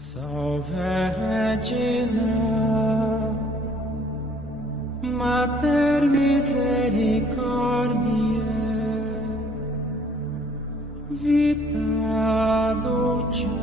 Salve Regina, Mater misericordiae, vita dulcedo.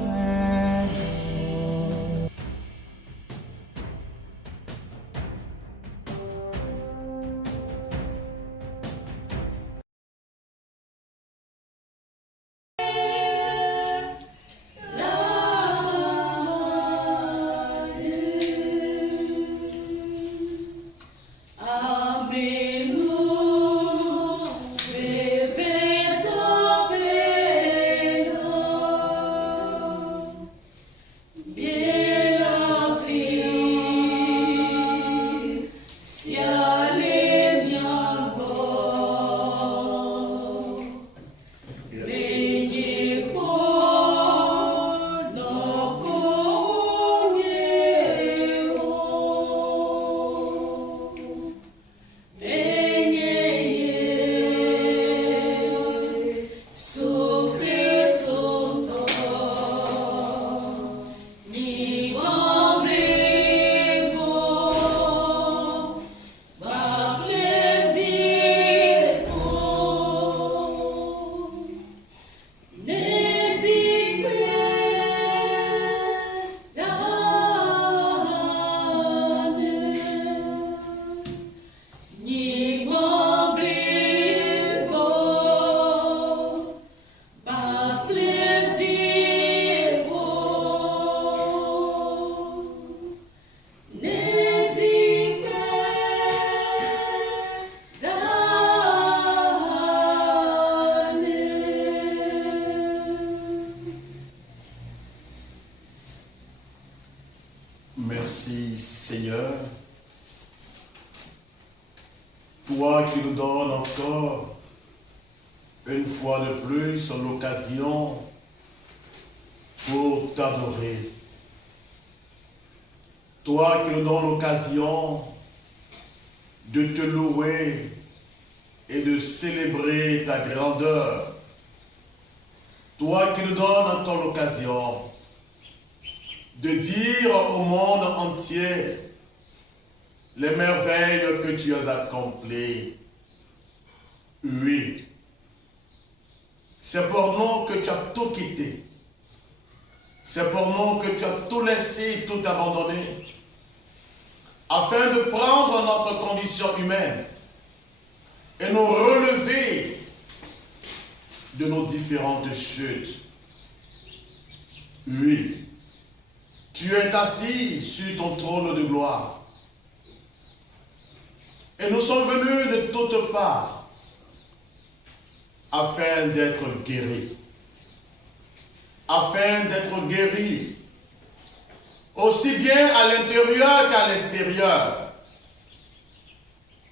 Merci Seigneur, toi qui nous donnes encore une fois de plus l'occasion pour t'adorer. Toi qui nous donnes l'occasion de te louer et de célébrer ta grandeur. Toi qui nous donnes encore l'occasion de dire au monde entier les merveilles que tu as accomplies. Oui, c'est pour nous que tu as tout quitté. C'est pour nous que tu as tout laissé, tout abandonné, afin de prendre notre condition humaine et nous relever de nos différentes chutes. Oui, tu es assis sur ton trône de gloire. Et nous sommes venus de toutes parts afin d'être guéris. Afin d'être guéris aussi bien à l'intérieur qu'à l'extérieur.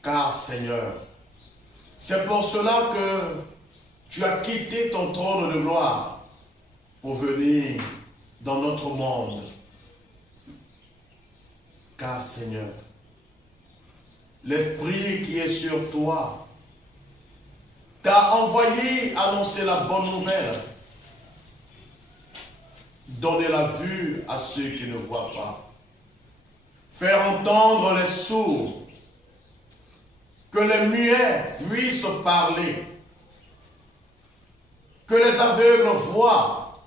Car Seigneur, c'est pour cela que tu as quitté ton trône de gloire pour venir dans notre monde. Car Seigneur, l'Esprit qui est sur toi t'a envoyé annoncer la bonne nouvelle, donner la vue à ceux qui ne voient pas, faire entendre les sourds, que les muets puissent parler, que les aveugles voient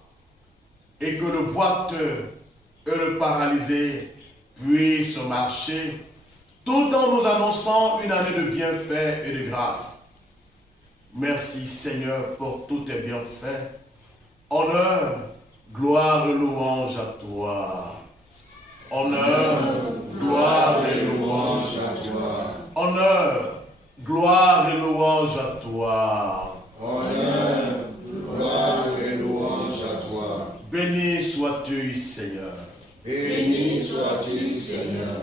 et que le boiteux et le paralysé puissent marcher, tout en nous annonçant une année de bienfaits et de grâce. Merci Seigneur pour tous tes bienfaits. Honneur, gloire et louange à toi. Honneur, gloire et louange à toi. Honneur, gloire et louange à toi. Honneur, gloire et louange à toi. Béni sois-tu Seigneur. Béni sois-tu Seigneur.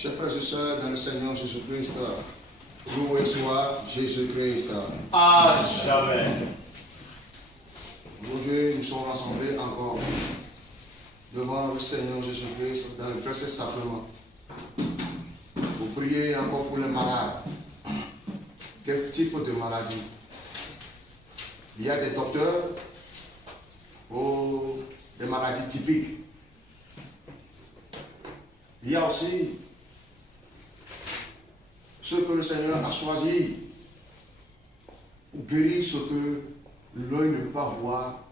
Chers frères et sœurs, dans le Seigneur Jésus-Christ, loué soit Jésus-Christ. À jamais. Aujourd'hui, nous sommes rassemblés encore devant le Seigneur Jésus-Christ dans le précieux sacrement pour prier encore pour les malades. Quel type de maladie? Il y a des docteurs pour des maladies typiques. Il y a aussi ceux que le Seigneur a choisis pour guérir ce que l'œil ne peut pas voir,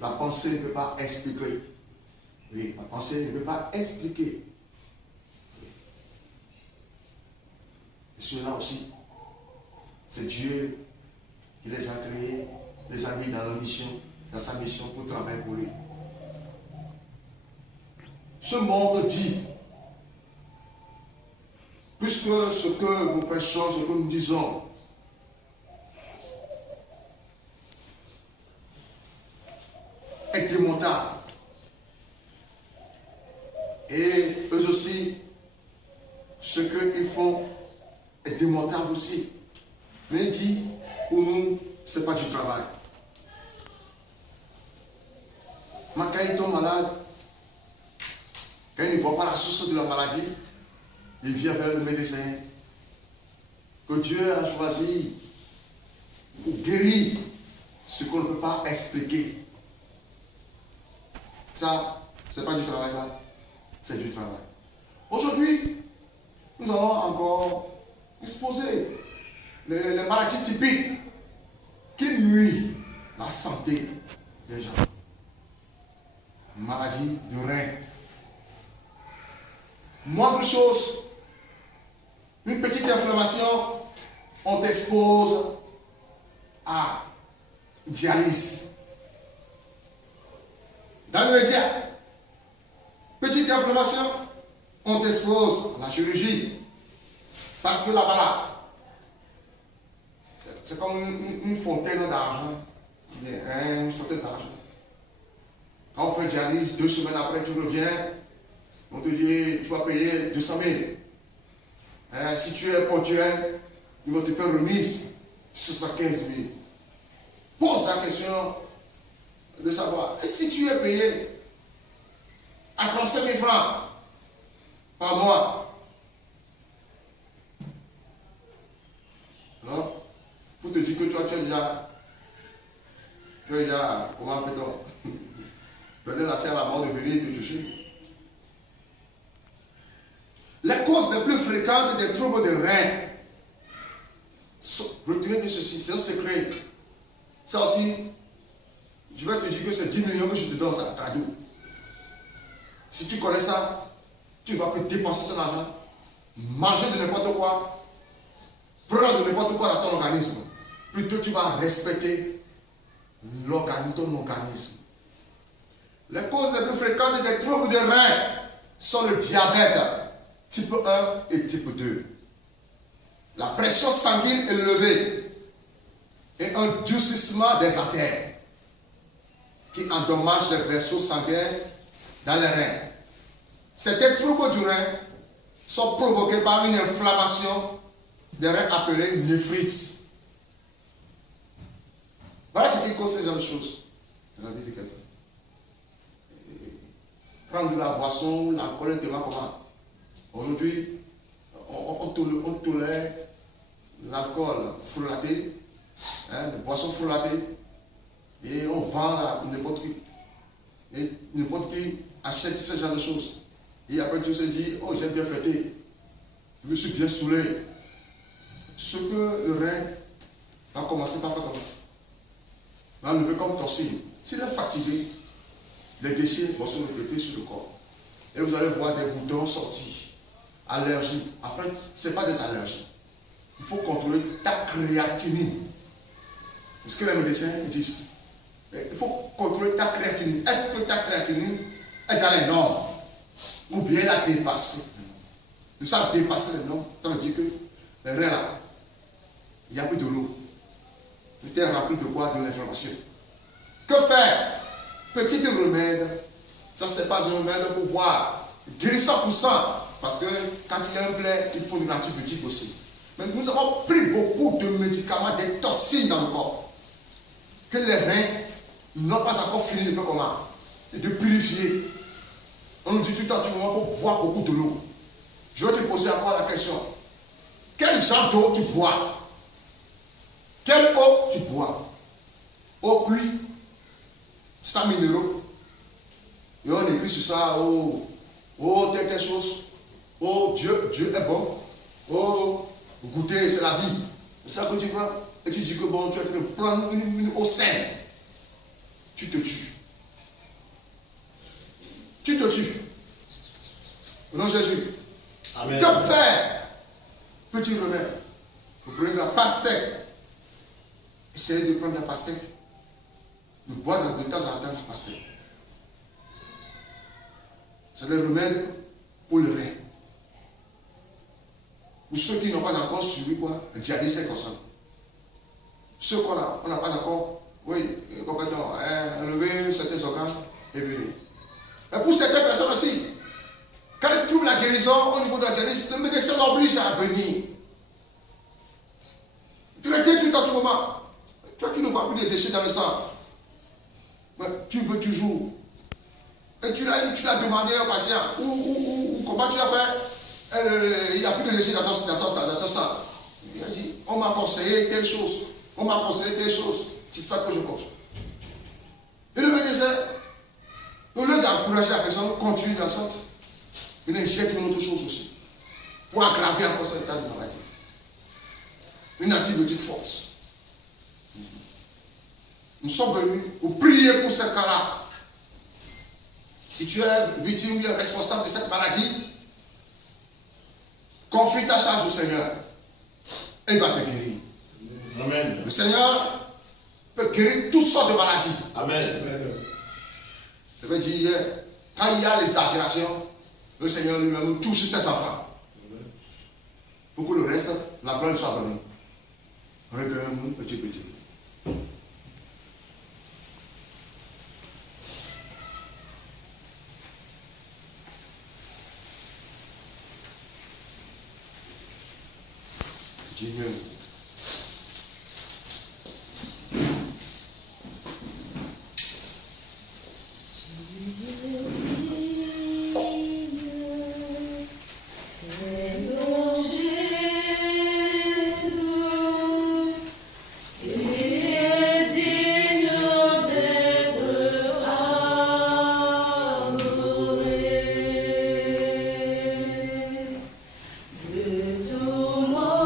la pensée ne peut pas expliquer. Oui, la pensée ne peut pas expliquer. Et ceux-là aussi, c'est Dieu qui les a créés, les a mis dans leur mission, dans sa mission pour travailler pour lui. Ce monde dit, puisque ce que nous prêchons, ce que nous disons, est démontable. Et eux aussi, ce qu'ils font est démontable aussi. Mais il dit, pour nous, ce n'est pas du travail. Mais quand ils tombent malades, quand ils ne voient pas la source de la maladie, ils viennent vers le médecin que Dieu a choisi pour guérir ce qu'on ne peut pas expliquer. Ça, c'est pas du travail, ça. C'est du travail. Aujourd'hui, nous allons encore exposer les maladies typiques qui nuisent à la santé des gens. Maladie de rein. Moindre chose, une petite inflammation, on t'expose à dialyse. Dans le média, petite inflammation, on t'expose à la chirurgie. Parce que là-bas, c'est comme une fontaine d'argent. Une fontaine d'argent. Quand on fait dialyse, 2 semaines après, tu reviens, on te dit, tu vas payer 200 000. Si tu es ponctuel, ils vont te faire remise sur 115 000. Pose la question de savoir, et si tu es payé à 35 000 francs par mois, non? Il faut te dire que tu as déjà, comment peut-on donner la serre à la mort de venir te toucher. Les causes les plus fréquentes des troubles de reins, retenez que ceci, c'est un secret. Ça aussi, je vais te dire que c'est 10 millions que je te donne, ça, cadeau. Si tu connais ça, tu ne vas plus dépenser ton argent, manger de n'importe quoi, prendre de n'importe quoi dans ton organisme. Plutôt tu vas respecter ton organisme. Les causes les plus fréquentes des troubles de reins sont le diabète type 1 et type 2. La pression sanguine élevée et un durcissement des artères qui endommagent les vaisseaux sanguins dans les reins. Ces troubles du rein sont provoqués par une inflammation des reins appelée néphrite. Voilà ce qui cause ce genre de choses. Je l'ai dit quelqu'un. Prendre de la boisson, l'alcool, comment. Aujourd'hui, on tolère l'alcool frelaté, les boissons frelatées, et on vend à n'importe qui. Et n'importe qui achète ce genre de choses. Et après tu te dis, oh j'ai bien fêté, je me suis bien saoulé. Ce que le rein va commencer par faire comment? Va lever comme toxine. S'il est fatigué, les déchets vont se refléter sur le corps. Et vous allez voir des boutons sortir. Allergies. En fait, ce n'est pas des allergies. Il faut contrôler ta créatinine. Ce que les médecins disent. Il faut contrôler ta créatinine. Est-ce que ta créatinine est dans les normes? Ou bien elle a dépassé? De ça, dépasser les normes, ça veut dire que les reins là, il n'y a plus de l'eau. Tu es rempli de quoi? De l'inflammation. Que faire? Petit remède. Ça, ce n'est pas un remède pour voir guérir 100%. Parce que quand il y a un plaie, il faut de l'antibiotique aussi. Mais nous avons pris beaucoup de médicaments, des toxines dans le corps. Que les reins n'ont pas encore fini de faire comment? De purifier. On nous dit tout le temps, il faut boire beaucoup de l'eau. Je vais te poser encore la question. Quel genre d'eau tu bois? Quelle eau tu bois? Eau cuite, sans minéraux. Et on écrit sur ça, oh, quelque chose. Oh, Dieu est bon. Oh, goûter, c'est la vie. C'est ça que tu vois. Et tu dis que bon, tu es en train de prendre une eau saine. Tu te tues. Tu te tues. Au nom de Jésus. Amen. Que faire? Petit remède. Vous prenez de la pastèque. Essayez de prendre la pastèque. De boire de temps en temps la pastèque. C'est le remède pour le rein. Pour ceux qui n'ont pas encore suivi quoi, le dialyse c'est comme ça. Ceux qu'on n'a pas encore, oui, complètement, enlevé certains organes et venir. Mais pour certaines personnes aussi, quand ils trouvent la guérison au niveau de la dialyse, le médecin l'oblige à venir. Traiter tout à tout moment. Toi qui ne vois plus des déchets dans le sang, mais tu veux toujours. Et tu l'as demandé au patient, ou comment tu as fait, il n'y a plus de déchets dans ton sang. Il a dit, on m'a conseillé telle chose, on m'a conseillé telle chose, c'est ça que je pense. Et le médecin, au lieu d'encourager la personne, continue la santé. Il injecte une autre chose aussi, pour aggraver encore cet état de maladie. Une antibiotique forte. Nous sommes venus pour prier pour ce cas-là. Si tu es victime ou responsable de cette maladie, confie ta charge au Seigneur. Et il va te guérir. Amen. Le Seigneur peut guérir toutes sortes de maladies. Amen. Je vais dire, quand il y a l'exagération, le Seigneur lui-même touche ses enfants. Pour que le reste, la gloire soit donnée. Regardez-nous petit. Dieu. De tout monde.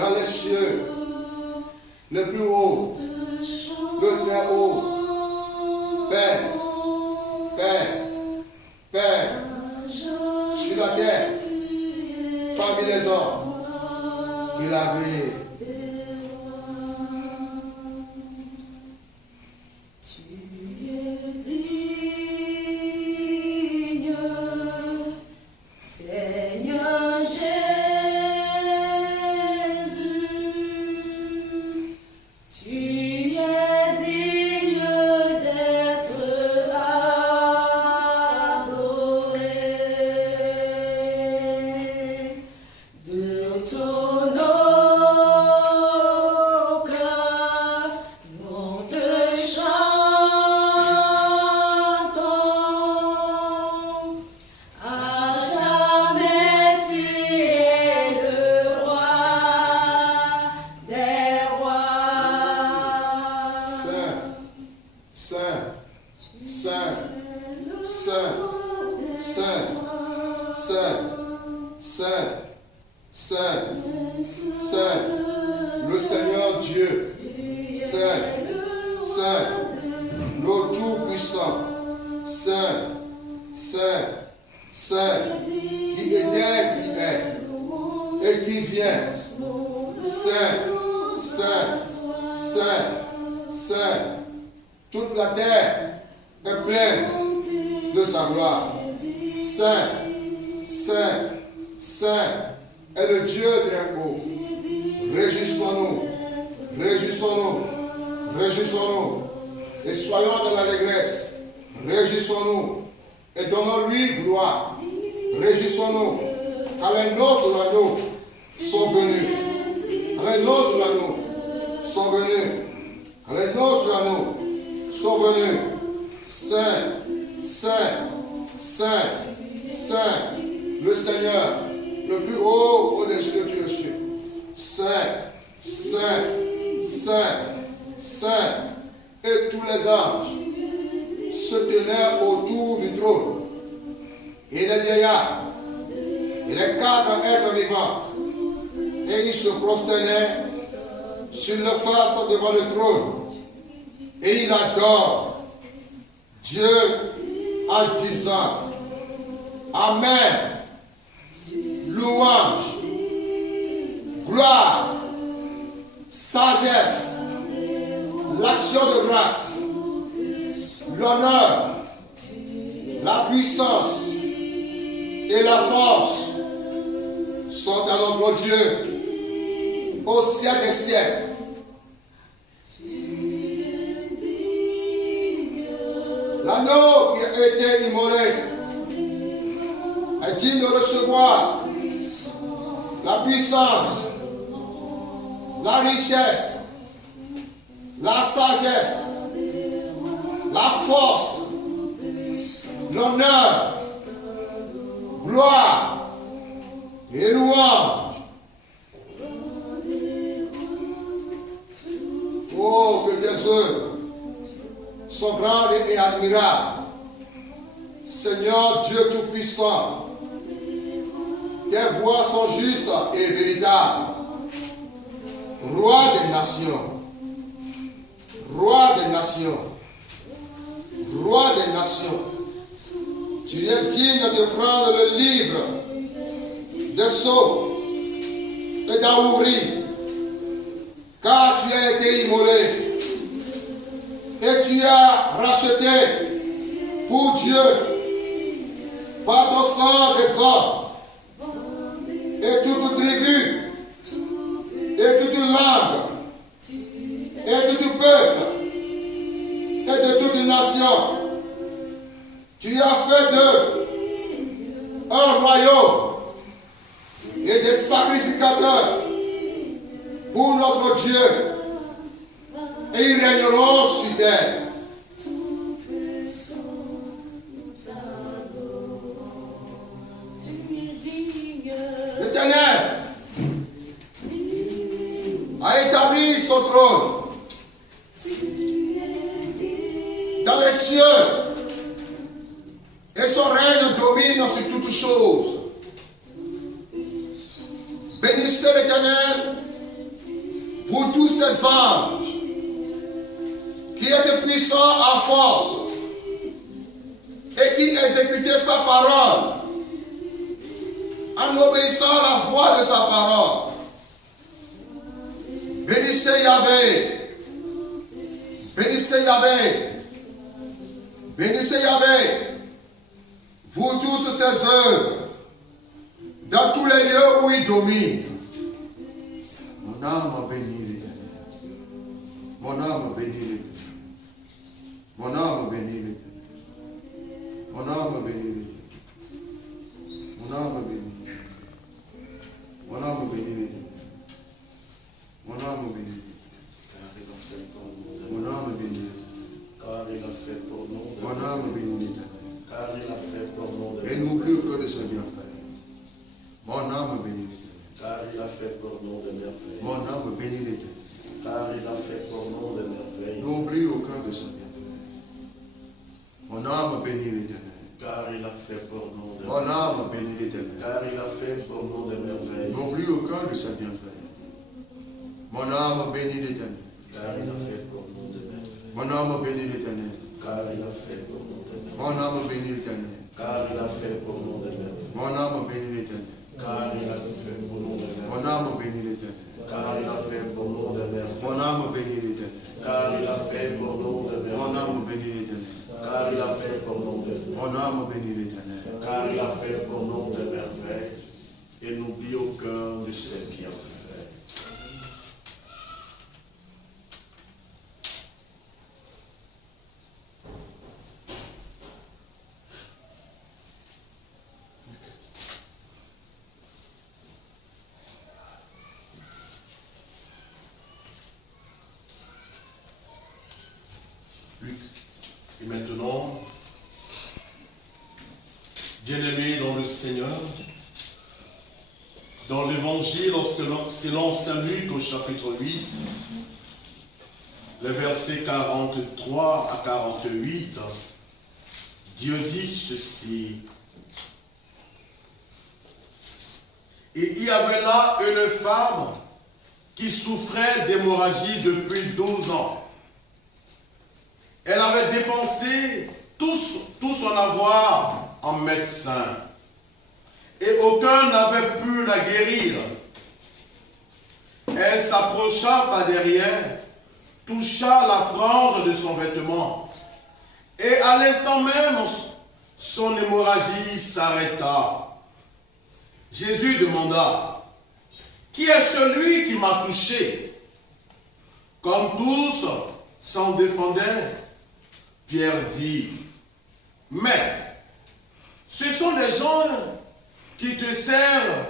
dans les cieux, le plus haut, le très haut. Père, Père, Père, sur la terre, parmi les hommes, il a créé. Le Seigneur Dieu, Saint, le Tout-Puissant, Saint, qui était, qui est, et qui vient, Saint, toute la terre est pleine de sa gloire. Saint est le Dieu très haut. Réjouissons-nous et soyons dans l'allégresse. Réjouissons-nous et donnons-lui gloire. Réjouissons-nous car les noces de l'agneau sont venues. Les noces de l'agneau sont venues. Les noces de l'agneau sont venues. Saint, le Seigneur, le plus haut au-dessus de Dieu le ciel. Saint, et tous les anges se tenaient autour du trône. Et les vieillards, et les 4 êtres vivants, et ils se prosternaient sur leur face devant le trône. Et ils adorent Dieu en disant Amen, louange, gloire, sagesse, l'action de grâce, l'honneur, la puissance et la force sont à notre Dieu au siècle des siècles. L'agneau qui a été immolé est digne de recevoir la puissance, la richesse, la sagesse, la force, l'honneur, gloire et louange. Oh, que tes œuvres sont grandes et admirables. Seigneur Dieu Tout-Puissant, tes voies sont justes et véritables. Roi des nations, tu es digne de prendre le livre des sceaux et d'en ouvrir, car tu as été immolé et tu as racheté pour Dieu par ton sang des hommes et toute tribu et toute langue et tout peuple et de toute nation. Tu as fait d'eux un royaume et des sacrificateurs pour notre Dieu, et ils régneront sur terre. L'Éternel a établi son trône dans les cieux et son règne domine sur toutes choses. Bénissez l'Éternel, Vous tous ces anges qui étaient puissants en force et qui exécutaient sa parole en obéissant à la voix de sa parole. Bénissez Yahvé. Bénissez Yahvé. Bénissez Yahvé. Vous tous ces œuvres dans tous les lieux où il domine. Mon âme bénit l'Éternel. Mon âme bénit l'Éternel. Mon âme bénit l'Éternel. Mon âme bénit l'Éternel. Mon âme bénit l'Éternel. Mon âme bénit l'Éternel. Mon âme bénit l'Éternel. Mon âme bénit l'Éternel. Car il a fait pour nous de Mon âme bénit l'Éternel. Car il a fait pour nous de Et n'oublie aucun de ses bienfaits. Mon âme bénit l'Éternel. Car il a fait pour nous de merveilles. Mon âme bénit l'Éternel. Car il a fait pour nous de merveilles. N'oublie aucun de ses bienfaits. Mon âme bénit l'Éternel. Car il a fait pour nous de Mon âme bénit l'Éternel. Car il a fait pour nous de merveilles. N'oublie aucun de ses bienfaits. Mon âme bénit l'Éternel. Car il a fait pour nous de merveilles. Mon âme bénit l'Éternel. Car il a fait pour nous de merveilles. Mon âme bénit l'Éternel. Car il a fait pour nous de merveilles. Mon âme bénit l'Éternel. Car il a fait pour nous de merveilles. Mon âme bénit l'Éternel. Car il a fait pour nous de merveilles. Mon âme bénit l'Éternel. Car il a fait pour nous de merveilles. Mon âme bénit l'Éternel. Car il a fait pour nous de merveilles. Mon âme bénit l'Éternel. Car il a fait pour nous de merveilles. Et n'oublie aucun de ses bienfaits. Et maintenant, bien-aimés dans le Seigneur, dans l'évangile selon Saint Luc au chapitre 8, les versets 43 à 48, Dieu dit ceci. Et il y avait là une femme qui souffrait d'hémorragie depuis 12 ans. Elle avait dépensé tout son avoir en médecin. Et aucun n'avait pu la guérir. Elle s'approcha par derrière, toucha la frange de son vêtement. Et à l'instant même, son hémorragie s'arrêta. Jésus demanda, « Qui est celui qui m'a touché ?» Comme tous s'en défendaient, Pierre dit, « Mais ce sont des gens qui te servent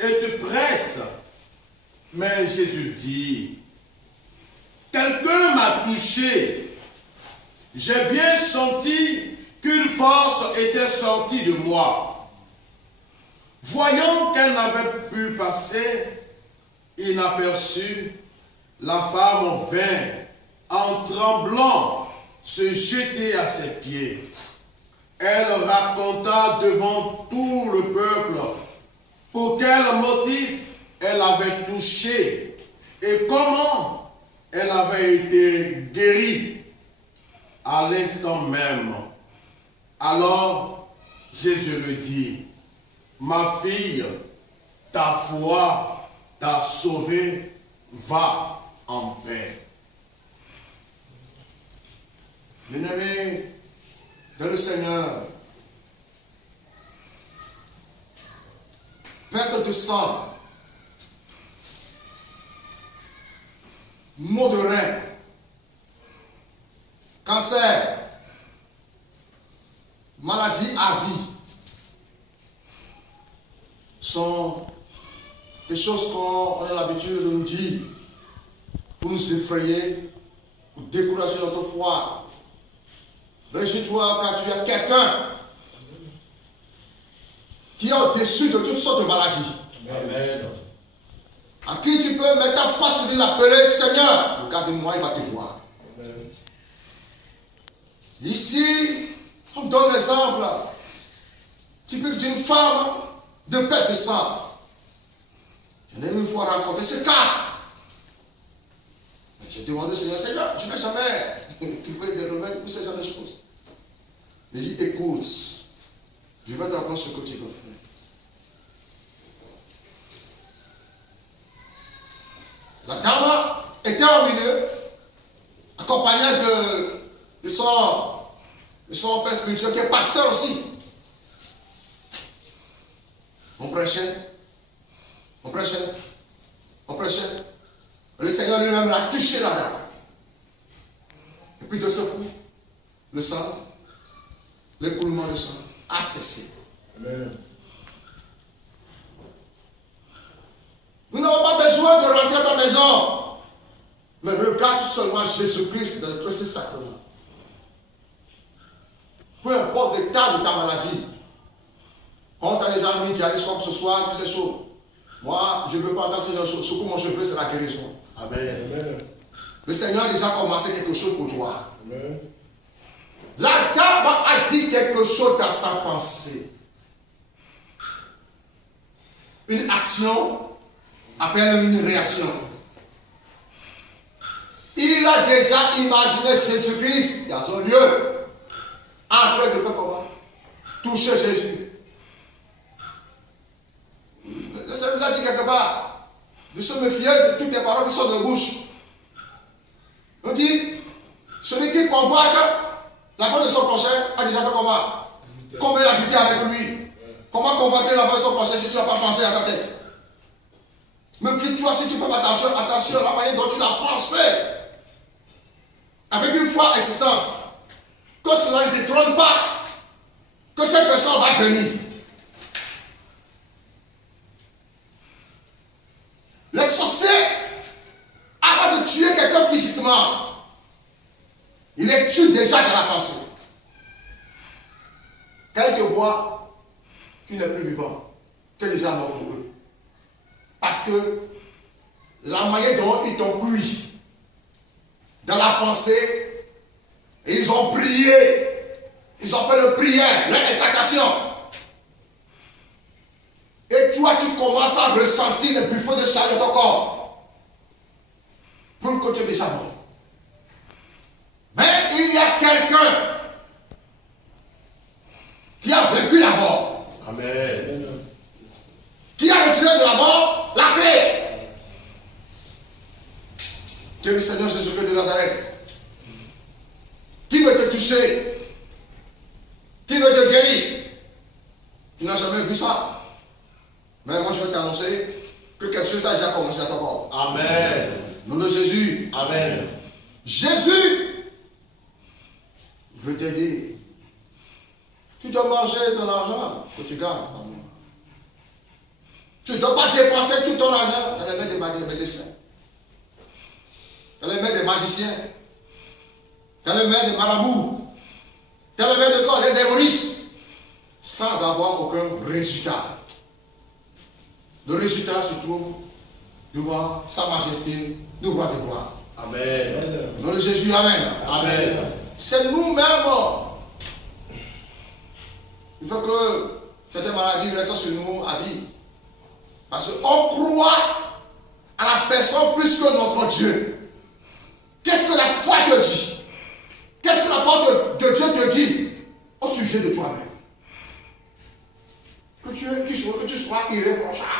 et te pressent. » Mais Jésus dit, « Quelqu'un m'a touché. J'ai bien senti qu'une force était sortie de moi. » Voyant qu'elle n'avait pu passer, il aperçut la femme vint en tremblant se jeter à ses pieds. Elle raconta devant tout le peuple pour quel motif elle avait touché et comment elle avait été guérie à l'instant même. Alors Jésus lui dit, « Ma fille, ta foi t'a sauvée, va en paix. » Bien-aimés dans le Seigneur, perte de sang, maux de rein, cancer, maladie à vie, sont des choses qu'on a l'habitude de nous dire pour nous effrayer, pour décourager notre foi. Réjouis-toi quand tu as quelqu'un qui est au-dessus de toutes sortes de maladies. Amen. À qui tu peux mettre ta foi sur lui, l'appeler Seigneur. Regarde-moi, il va te voir. Amen. Ici, on donne l'exemple typique d'une femme de perte de sang. Je n'ai une fois rencontré ce cas. J'ai demandé au Seigneur, Seigneur, je n'ai jamais trouvé des remèdes pour ce genre de choses. Il dit, écoute, je vais te apprendre ce que tu veux faire. La dame était au milieu, accompagnée de son père spirituel qui est pasteur aussi. On prêchait. Le Seigneur lui-même l'a touché la dame. Et puis de ce coup, le sang, l'écoulement de sang a cessé. Amen. Nous n'avons pas besoin de rentrer dans la maison. Mais regarde seulement Jésus-Christ dans le Saint-Sacrement. Peu importe l'état de ta maladie. Quand tu as déjà mis dialyse comme ce soir, tu sais chaud. Moi, je ne veux pas entendre ces choses. Ce que moi je veux, c'est la guérison. Amen. Amen. Le Seigneur a déjà commencé quelque chose pour toi. Amen. La dame a dit quelque chose dans sa pensée. Une action appelle une réaction. Il a déjà imaginé Jésus-Christ dans un lieu, en train de faire comment? Toucher Jésus. Le Seigneur nous a dit quelque part de se méfier de toutes les paroles qui sont de bouche. On dit, celui qui convoite la femme de son prochain a déjà fait comment? Comment il a ajouté avec lui? Comment convoiter la femme de son prochain si tu n'as pas pensé à ta tête? Méfie-toi si tu ne fais pas attention à la manière dont tu l'as pensé. Avec une foi insistance. Que cela ne te trompe pas. Que cette personne va venir. Les sorciers, avant de tuer quelqu'un physiquement, il les tue déjà dans la pensée. Quand ils te voient, tu n'es plus vivant. Tu es déjà mort pour eux. Parce que la manière dont ils t'ont cuit dans la pensée, et ils ont prié, ils ont fait le prière, l'incantation. Et toi, tu commences à ressentir le buffet de chair de ton corps. Pour que tu es déjà mort. Mais il y a quelqu'un qui a vaincu la mort. Amen. Qui a retiré de la mort la clé. Qui est le Seigneur Jésus-Christ de Nazareth. Qui veut te toucher? Qui veut te guérir? Tu n'as jamais vu ça. Mais moi je vais t'annoncer que quelque chose a déjà commencé à ton corps. Amen. Nom de Jésus. Amen. Jésus veut te dire, tu dois manger de l'argent que tu gagnes. Tu ne dois pas dépenser tout ton argent dans les mains des médecins, dans les mains des magiciens, dans les mains des marabouts, dans les mains de quoi? Les héroïstes, sans avoir aucun résultat. Le résultat se trouve devant Sa Majesté, le roi des rois. Amen. Nom de Jésus, Amen. Amen. C'est nous-mêmes. Il faut que cette maladie reste sur nous à vie. Parce qu'on croit à la personne plus que notre Dieu. Qu'est-ce que la foi te dit? Qu'est-ce que la parole de Dieu te dit au sujet de toi-même? Que tu sois irréprochable,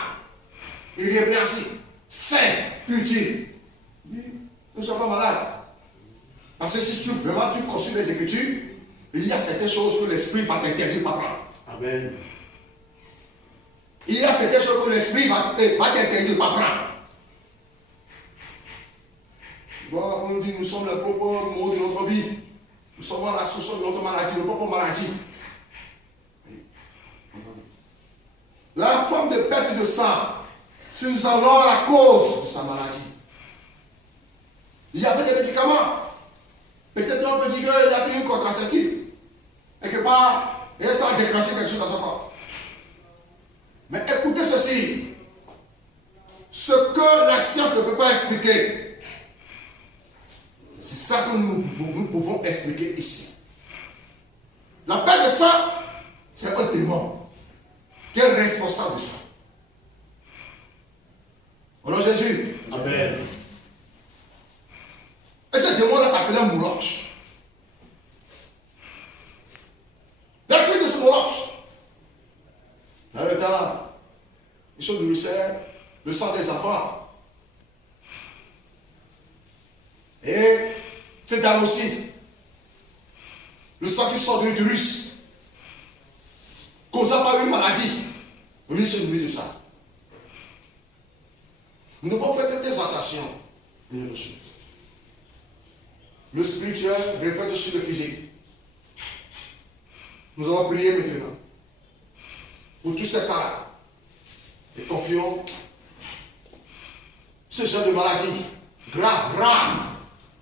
irrépréhensible, sain, utile. Nous ne sommes pas malades. Parce que si vraiment tu consultes les Écritures, il y a certaines choses que l'Esprit va t'interdire par là. Amen. Il y a certaines choses que l'Esprit va t'interdire par là. Bon, on dit nous sommes le propre mot de notre vie. Nous sommes la source de notre maladie, le propre maladie. La forme de perte de sang, si nous savons la cause de sa maladie. Il y avait des médicaments. Peut-être on peut dire qu'il a pris une contraceptive. Et que part, et ça a déclenché quelque chose dans son corps. Mais écoutez ceci. Ce que la science ne peut pas expliquer, c'est ça que nous pouvons expliquer ici. La perte de sang, c'est un démon qui est responsable de ça. Au nom de Jésus. Amen. temps, ils sont de Bruxelles, le sang des enfants. Et cette dame aussi, le sang qui sort de l'utérus, causé par une maladie. Lui se nourrit de ça. Nous devons faire très attention. Le spirituel reflète sur le physique. Nous allons prier maintenant pour tous ces cas et confions ce genre de maladie grave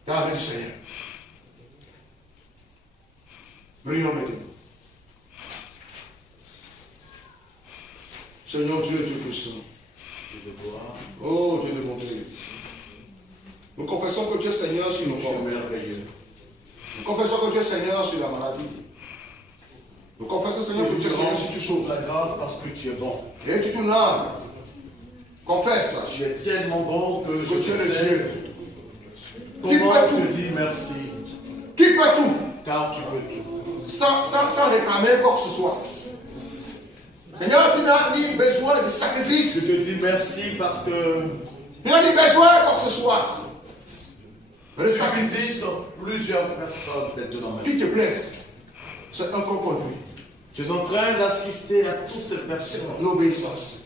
dans la main du Seigneur. Prions maintenant. Seigneur Dieu, Dieu puissant. Oh Dieu de bonté. Nous confessons que tu es Seigneur sur nos corps. Nous confessons que tu es Seigneur sur la maladie. Nous confessons, Seigneur, que tu es Seigneur si tu sauves. La grâce parce que tu es bon. Et tu tournes l'âme. Confesse. Tu es tellement bon que Que tu es le sais Dieu. comment peut te tout. dire merci. Qui peut tout. Car tu peux tout. Sans réclamer quoi que ce soit. Seigneur, tu n'as ni besoin de sacrifice. Je te dis merci parce que Tu n'as ni besoin de quoi que ce soit. Mais le tu sacrifice visites plusieurs personnes maintenant. qui te plaise, c'est un conduit. Tu es en train d'assister à toutes ces personnes L'obéissance.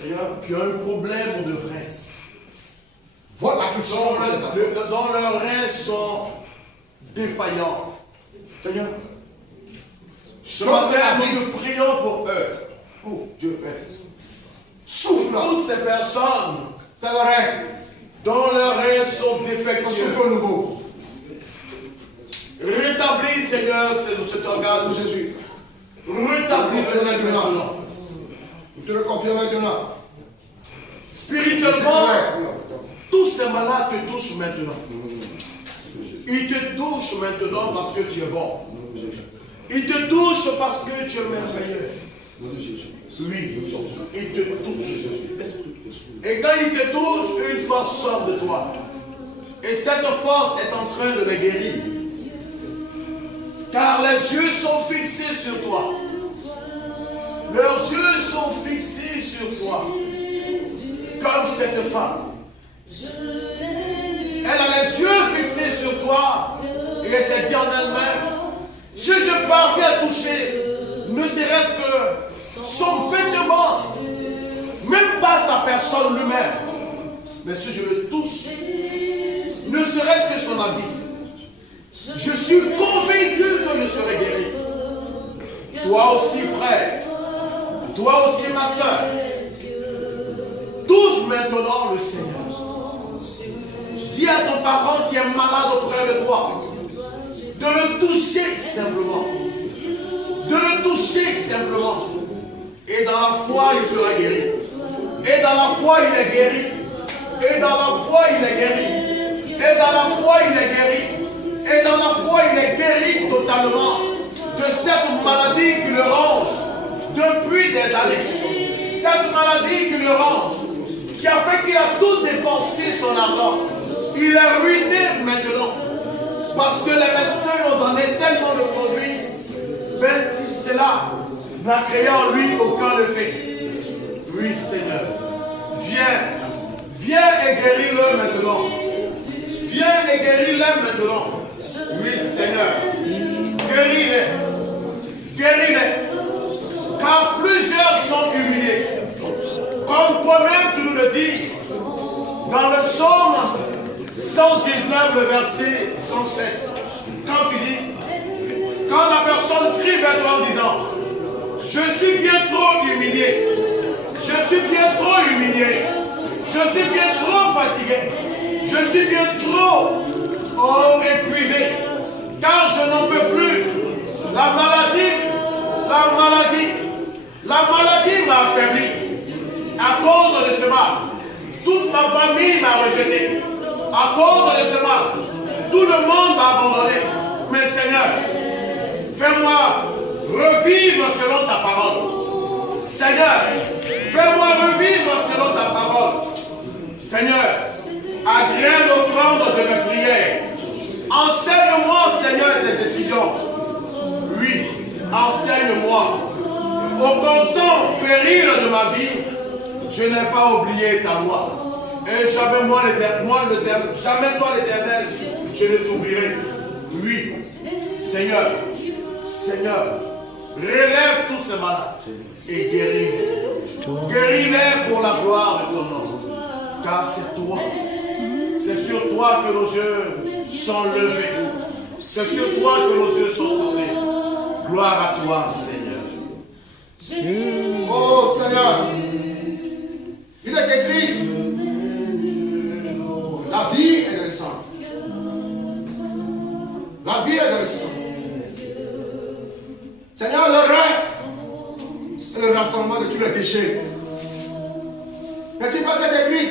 Seigneur, qui ont un problème de reins. votre affliction Dont leurs reins sont défaillants. Seigneur, Ce matin, nous prions pour eux. oh Dieu Père, souffle Toutes ces personnes dans l'oreille, dont leurs reins sont un défectueux. souffle nouveau. Rétablis, Seigneur, cet organe. Jésus, Rétablis-le maintenant. nous te le confions maintenant. Spirituellement, tous ces malades te touchent maintenant. Ils te touchent maintenant parce que tu es bon. Ils te touchent parce que tu es merveilleux. Oui, il te touche. Et quand il te touche, une force sort de toi. Et cette force est en train de les guérir. Car les yeux sont fixés sur toi. Leurs yeux sont fixés sur toi. Comme cette femme. Elle a les yeux fixés sur toi. Et elle s'est dit en elle-même, si je parviens à toucher, ne serait-ce que son vêtement, même pas sa personne lui-même, mais si je le touche, ne serait-ce que son habit, je suis convaincu que je serai guéri. Toi aussi, frère, toi aussi, ma soeur, touche maintenant le Seigneur. Dis à ton parent qui est malade auprès de toi, de le toucher simplement. De le toucher simplement. Et dans la foi, il sera guéri. Et dans la foi, il est guéri. Et dans la foi, il est guéri. Et dans la foi, il est guéri. Et dans la foi, il est guéri totalement de cette maladie qui le ronge depuis des années. Cette maladie qui le ronge, qui a fait qu'il a tout dépensé son argent. Il est ruiné maintenant. Parce que les médecins lui ont donné tellement de produits, mais cela n'a créé en lui aucun effet. Oui, Seigneur, viens et guéris-le maintenant. Viens et guéris-le maintenant. Oui, Seigneur, guéris-les. Car plusieurs sont humiliés. Comme toi-même tu nous le dis, dans le psaume 119, le verset 107, quand tu dis, quand la personne crie vers toi en disant, je suis bien trop humilié, je suis bien trop humilié, je suis bien trop fatigué, je suis bien trop épuisé, car je n'en peux plus. La maladie m'a affaibli à cause de ce mal. Toute ma famille m'a rejeté. À cause de ce mal, tout le monde m'a abandonné. Mais Seigneur, fais-moi revivre selon ta parole. Seigneur, fais-moi revivre selon ta parole. Seigneur, agrée l'offrande de mes prières. Enseigne-moi, Seigneur, tes décisions. Oui, enseigne-moi. Au constant péril de ma vie, je n'ai pas oublié ta loi. Et jamais jamais toi l'Éternel, je ne t'oublierai. Oui, Seigneur, relève tous ces malades et guéris-les. Guéris-les pour la gloire de ton nom. Car c'est sur toi que nos yeux sont levés. C'est sur toi que nos yeux sont tournés. Gloire à toi, Seigneur. Oh Seigneur, il est écrit, la vie est dans le sang. La vie est dans le sang. Seigneur, le rêve est le rassemblement de tous les péchés. N'est-il pas écrit,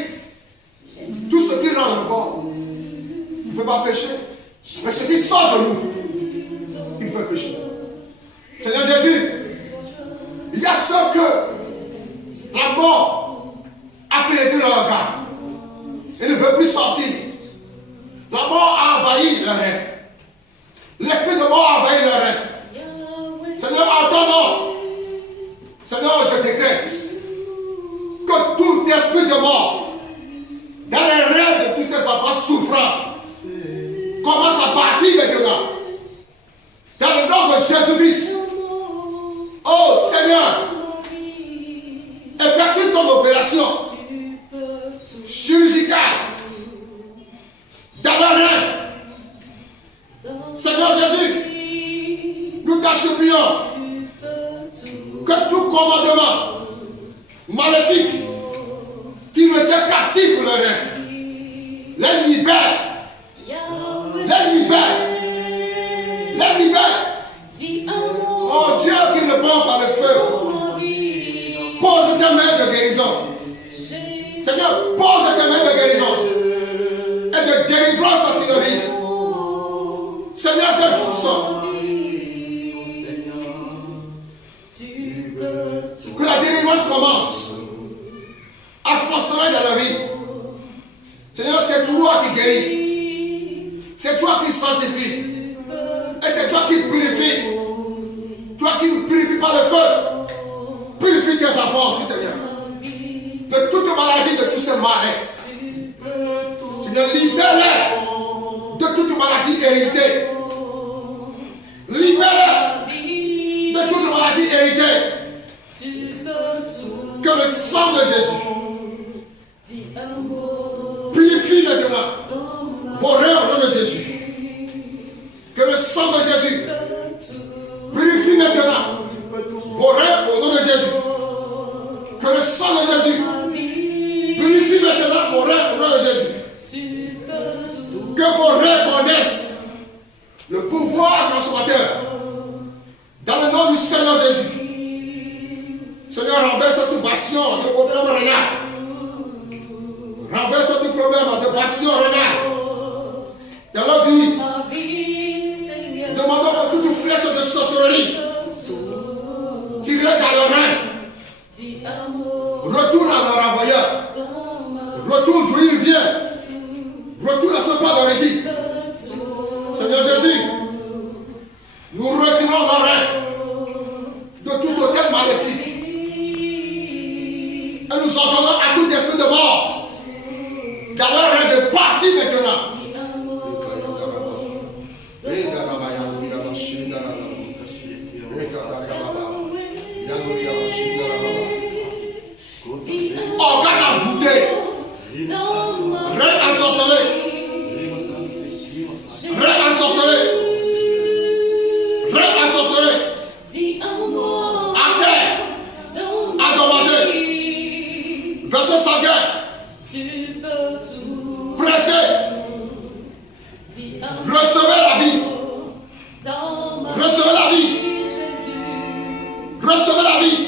tout ce qui rend le corps, il ne fait pas pécher. Mais ce qui sort de nous, il fait pécher. Seigneur Jésus, il y a ceux que la mort a pénétré leur regard. Il ne veut plus sortir. La mort a envahi leur rêve. L'esprit de mort a envahi leur rêve. Seigneur, en ton nom, Seigneur, je décrète que tout esprit de mort dans les rêves de tous ces enfants souffrants commence à partir maintenant. Dans le nom de Jésus-Christ. Oh Seigneur, effectue ton opération chirurgicale dans le rêve. Seigneur Jésus, nous t'en supplions que tout commandement maléfique qui nous tient captifs pour le rêve, les libère. Les libère. Oh Dieu qui répond par le feu, pose tes mains de guérison. Seigneur, pose tes mains de guérison et de délivrance à Seigneurie. Seigneur, Dieu puissant, que la délivrance commence à fonctionner dans la vie. Seigneur, c'est toi qui guéris. C'est toi qui sanctifie. Et c'est toi qui purifie. Toi qui nous purifie par le feu. Purifie tes enfants aussi, Seigneur. De toute maladie, de tous ces malaises. Seigneur, libère-les de toute maladie héritée. Libère-les de toute maladie héritée. Que le sang de Jésus purifie maintenant vos rêves au nom de Jésus. Que le sang de Jésus purifie maintenant vos rêves au nom de Jésus. Que le sang de Jésus purifie maintenant vos rêves au nom de Jésus. Que vos rêves connaissent le pouvoir transformateur. Dans le nom du Seigneur Jésus. Seigneur, renverse toute passion de problème rénal. Renverse tout problème de passion rénale dans leur vie. Demandons que toute flèche de sorcellerie tirée dans leur rein retourne à leur envoyeur. Retourne d'où il vient. Retourne à ce point d'origine. Seigneur Jésus, nous retirons leur rein de tout hôtel maléfique. Et nous ordonnons à tout esprit de mort dans leur rein de partir maintenant. Organe envoûté, rein ensorcelé, à terre, endommagé, vaisseau sanguin, pressé, recevez la vie, recevez la vie, recevez la vie.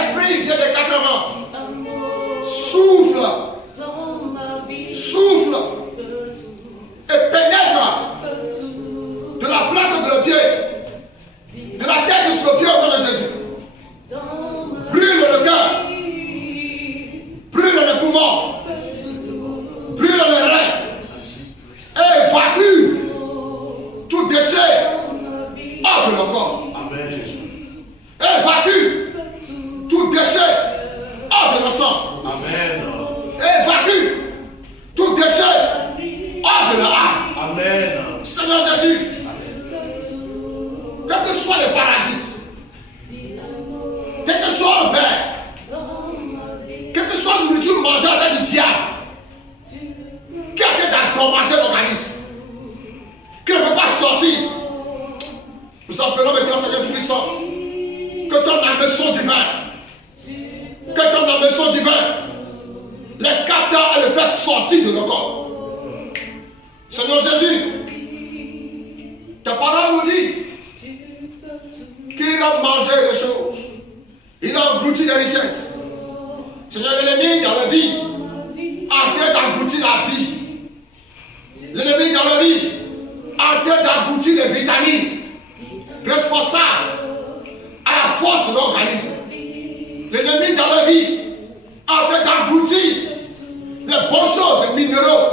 Esprit vient des 4 vents, souffle, et pénètre de la plante de le pied, de la tête jusqu'au pied au nom de Jésus. Brûle le cœur, brûle les poumons, brûle les reins, et évacue tout déchet hors de le corps. Amen, Jésus. que ton ambition divine, les capteurs et les fait sortir de nos corps. Seigneur Jésus, ta parole nous dit qu'il a mangé les choses, il a englouti les richesses. Seigneur, l'ennemi dans la vie a en train d'engloutir la vie. L'ennemi dans la vie a en train d'engloutir les vitamines responsables à la force de l'organisme. L'ennemi dans la vie a en train d'engloutir les bonnes choses, les minéraux.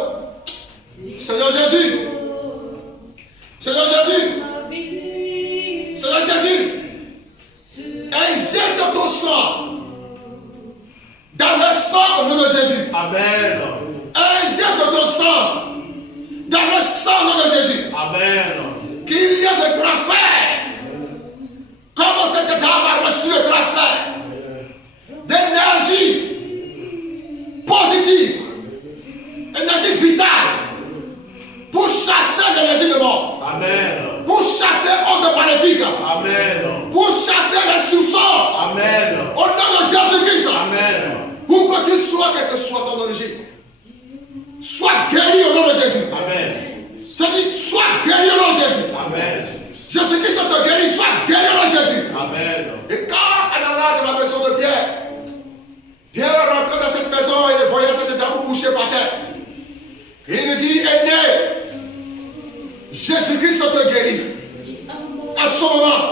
Seigneur Jésus, Seigneur Jésus, Seigneur Jésus, injecte ton sang dans le sang au nom de Jésus. Amen. Injecte ton sang dans le sang au nom de Jésus. Amen. Qu'il y ait de transfert. Comme cette dame a reçu le transfert d'énergie positive, énergie vitale, pour chasser l'énergie de mort. Amen. Pour chasser ondes maléfiques. Amen. Pour chasser les soupçons. Amen. Au nom de Jésus-Christ. Amen. Où que tu sois, quelle que soit ton origine, sois guéri au nom de Jésus. Amen. Je dis, sois guéri au nom de Jésus. Amen. Jésus-Christ te guérit, sois guéri au nom de Jésus. Amen. Et quand elle alla de la maison de Pierre, Pierre est rentré dans cette maison et il voyait cette dame couchée par terre. Et il lui dit, Aîné, Jésus-Christ te guérit. À ce moment,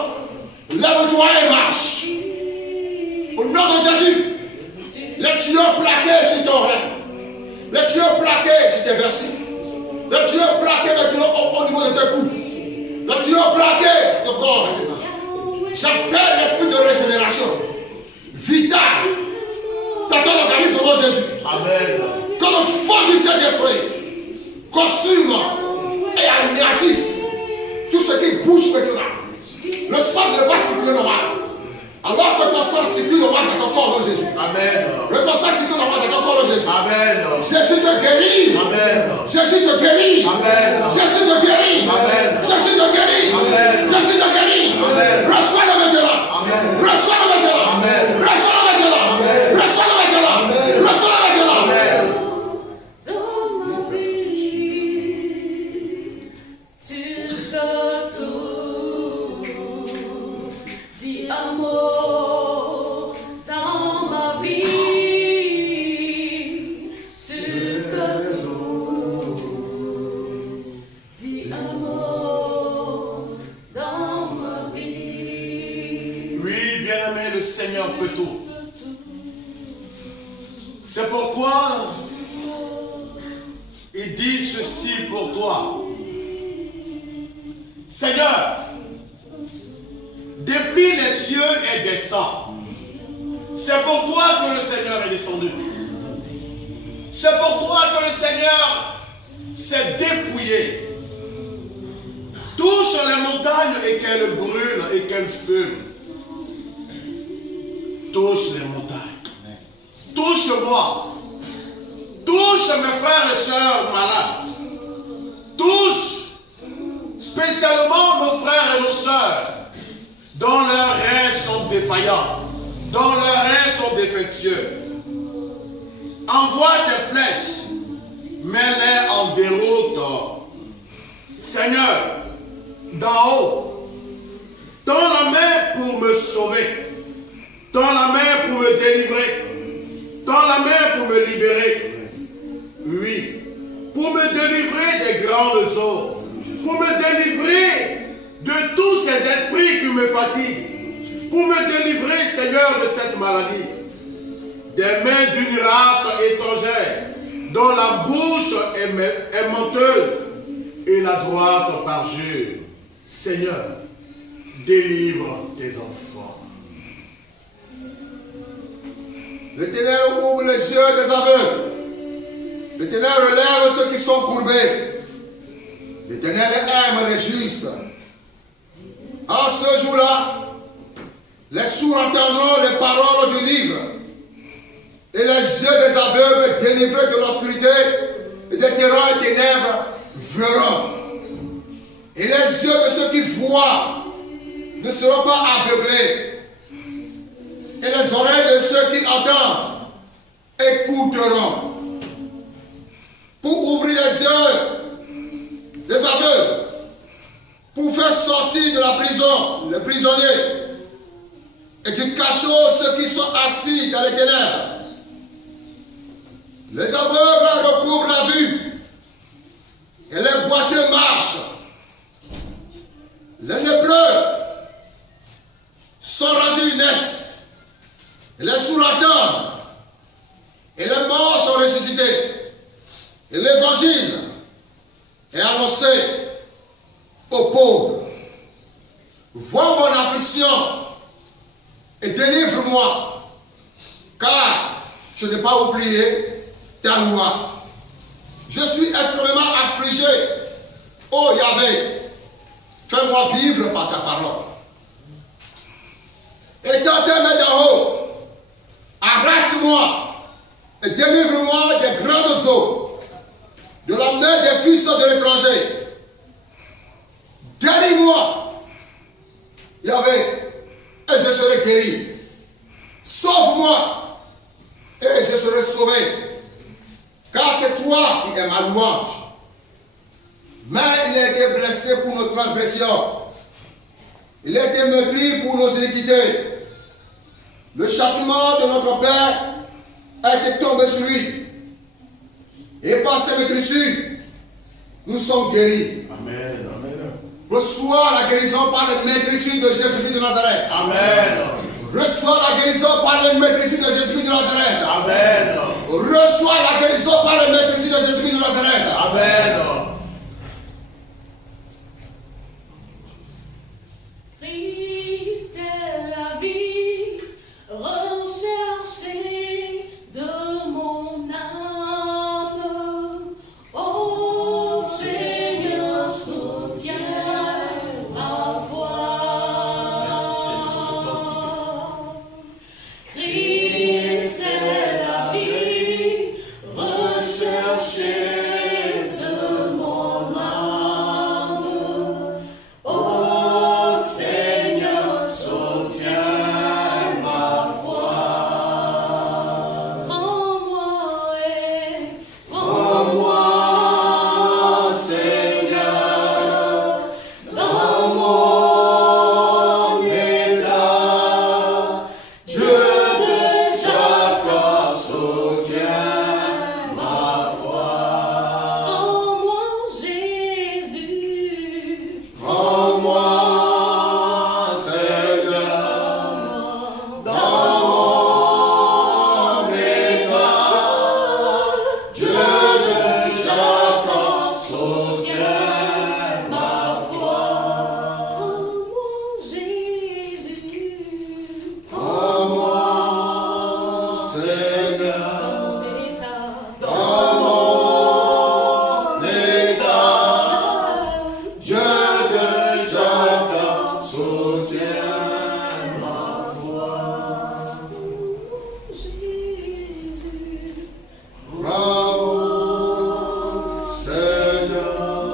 lève-toi et marche. Au nom de Jésus, les tuyaux plaqués sur ton rein, les tuyaux plaqués sur tes versiers, les tuyaux plaqués maintenant au niveau de tes coups, les tuyaux plaqués de ton corps maintenant. J'appelle l'esprit de régénération vital dans ton organisme au nom de Jésus. Amen. Que le feu du Saint-Esprit consume et anéantisse tout ce qui bouge maintenant. Le sang ne va pas circuler normal. Alors que ton sang circule normal dans ton corps, non Jésus. Amen. Que ton sang circule normal dans ton corps, non Jésus. Amen. Jésus te guérit. Amen. Jésus te guérit. Amen. Jésus te guérit. Amen. Jésus te guérit. Amen. Jésus te guérit. Amen. Reçois-le maintenant. Amen. Reçois-le maintenant. Amen. Reçois-le maintenant. Amen. Reçois-le maintenant. Amen. Reçois-le maintenant. Amen. Peut tout. C'est pourquoi il dit ceci pour toi. Seigneur, depuis les cieux et descend. C'est pour toi que le Seigneur est descendu. C'est pour toi que le Seigneur s'est dépouillé. Touche les montagnes et qu'elles brûlent et qu'elles fument. Touche les montagnes. Touche-moi. Touche mes frères et sœurs malades. Touche spécialement nos frères et nos sœurs dont leurs reins sont défaillants, dont leurs reins sont défectueux. Envoie tes flèches, mets-les en déroute. Seigneur, d'en haut, tends la main pour me sauver. Tends la main pour me délivrer. Tends la main pour me libérer. Oui, pour me délivrer des grandes eaux. Pour me délivrer de tous ces esprits qui me fatiguent. Pour me délivrer, Seigneur, de cette maladie. Des mains d'une race étrangère, dont la bouche est menteuse et la droite parjure. Seigneur, délivre tes enfants. L'Éternel ouvre les yeux des aveugles. L'Éternel relève ceux qui sont courbés. L'Éternel aime les justes. En ce jour-là, les sourds entendront les paroles du livre. Et les yeux des aveugles délivrés de l'obscurité et des terreurs et ténèbres verront. Et les yeux de ceux qui voient ne seront pas aveuglés. les oreilles de ceux qui entendent écouteront. Pour ouvrir les yeux des aveugles, pour faire sortir de la prison les prisonniers, et du cachot ceux qui sont assis dans les ténèbres. Les aveugles recouvrent la vue, et les boiteux marchent. Les lépreux sont rendus nets, et les sourds entendent, et les morts sont ressuscités. Et l'évangile est annoncé aux pauvres. Vois mon affliction et délivre-moi, car je n'ai pas oublié ta loi. Je suis extrêmement affligé. Ô Yahvé, fais-moi vivre par ta parole. Étends tes mains d'en haut, arrache-moi et délivre-moi des grandes eaux, de la main des fils de l'étranger. Guéris-moi, Yahvé, et je serai guéri. Sauve-moi, et je serai sauvé. Car c'est toi qui es ma louange. Mais il a été blessé pour nos transgressions. Il a été meurtri pour nos iniquités. Le châtiment de notre Père a été tombé sur lui. Et par ses maîtrisures, nous sommes guéris. Amen. Amen. Reçois la guérison par les maîtrisures de Jésus-Christ de Nazareth. Amen. Reçois la guérison par les maîtrisures de Jésus-Christ de Nazareth. Amen. Reçois la guérison par les maîtrisures de Jésus-Christ de Nazareth. Amen. Christ est la vie, recherchée de mon âme. Ô Seigneur, soutiens ma voix. Christ est la vie, recherchée de mon âme. Ô Seigneur, soutiens ma foi. Prends-moi et prends-moi, Seigneur, dans mon état. Dieu de Jacob, soutiens ma foi. Prends-moi, Jésus. Prends-moi, Seigneur, dans mon état. Dieu de Jacob, Soutiens ma foi. Prends-moi, Jésus. prends-moi, Seigneur, Dans mon état. dans mon état. Dieu de Jacob, soutiens ma foi. Jésus. Prends-moi, Seigneur,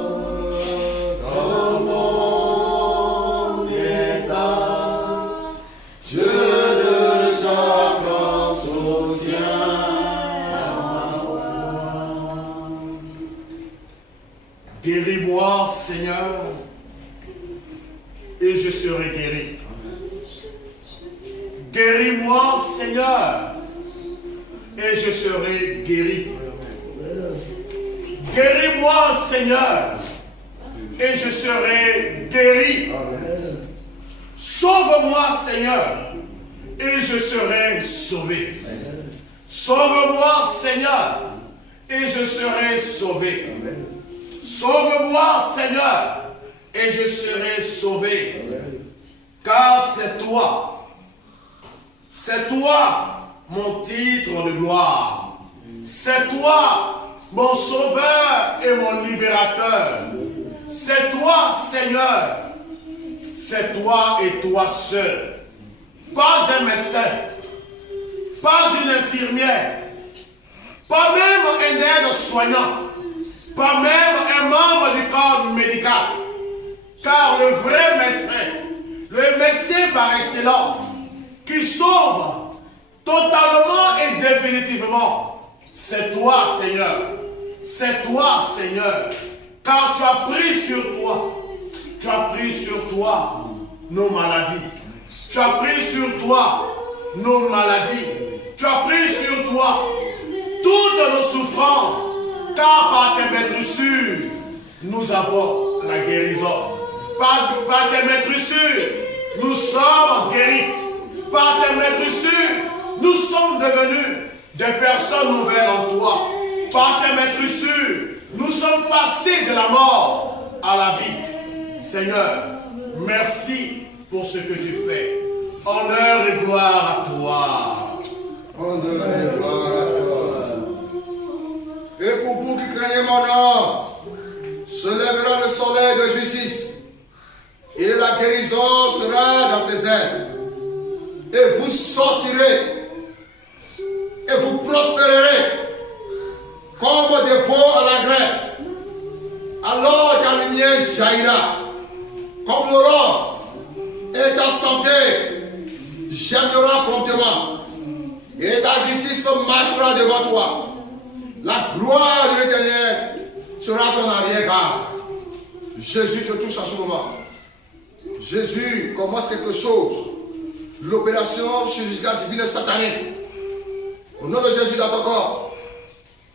dans mon état. Dieu de Jacob, soutiens ma foi. Guéris-moi, Seigneur, et je serai guéri. Guéris-moi, Seigneur, et je serai guéri. Guéris-moi, Seigneur, et je serai guéri. Sauve-moi, Seigneur, et je serai sauvé. Sauve-moi, Seigneur, et je serai sauvé. Sauve-moi, Seigneur, et je serai sauvé. Car c'est toi mon titre de gloire. C'est toi mon sauveur et mon libérateur. C'est toi, Seigneur. C'est toi et toi seul. Pas un médecin, pas une infirmière, pas même un aide-soignant, pas même un membre du corps médical. Car le vrai médecin, le médecin par excellence, qui sauve totalement et définitivement, c'est toi, Seigneur. C'est toi, Seigneur. Car tu as pris sur toi nos maladies. Tu as pris sur toi nos maladies. Tu as pris sur toi toutes nos souffrances. Car par tes maîtrissures, nous avons la guérison. Par tes maîtrissures, nous sommes guéris. Par tes maîtrissures, nous sommes devenus des personnes nouvelles en toi. Par tes maîtrissures, nous sommes passés de la mort à la vie. Seigneur, merci pour ce que tu fais. Honneur et gloire à toi. Honneur et gloire à toi. Et pour vous qui craignez mon nom, se lèvera le soleil de justice. Et la guérison sera dans ses ailes. Et vous sortirez. Et vous prospérerez. Comme des veaux à la grève. Alors ta lumière jaillira. Comme l'aurore. Et ta santé germera promptement. Et ta justice marchera devant toi. La gloire de l'Éternel sera ton arrière-garde. Jésus te touche en ce moment. Jésus commence quelque chose. L'opération chirurgicale divine satanique. Au nom de Jésus dans ton corps.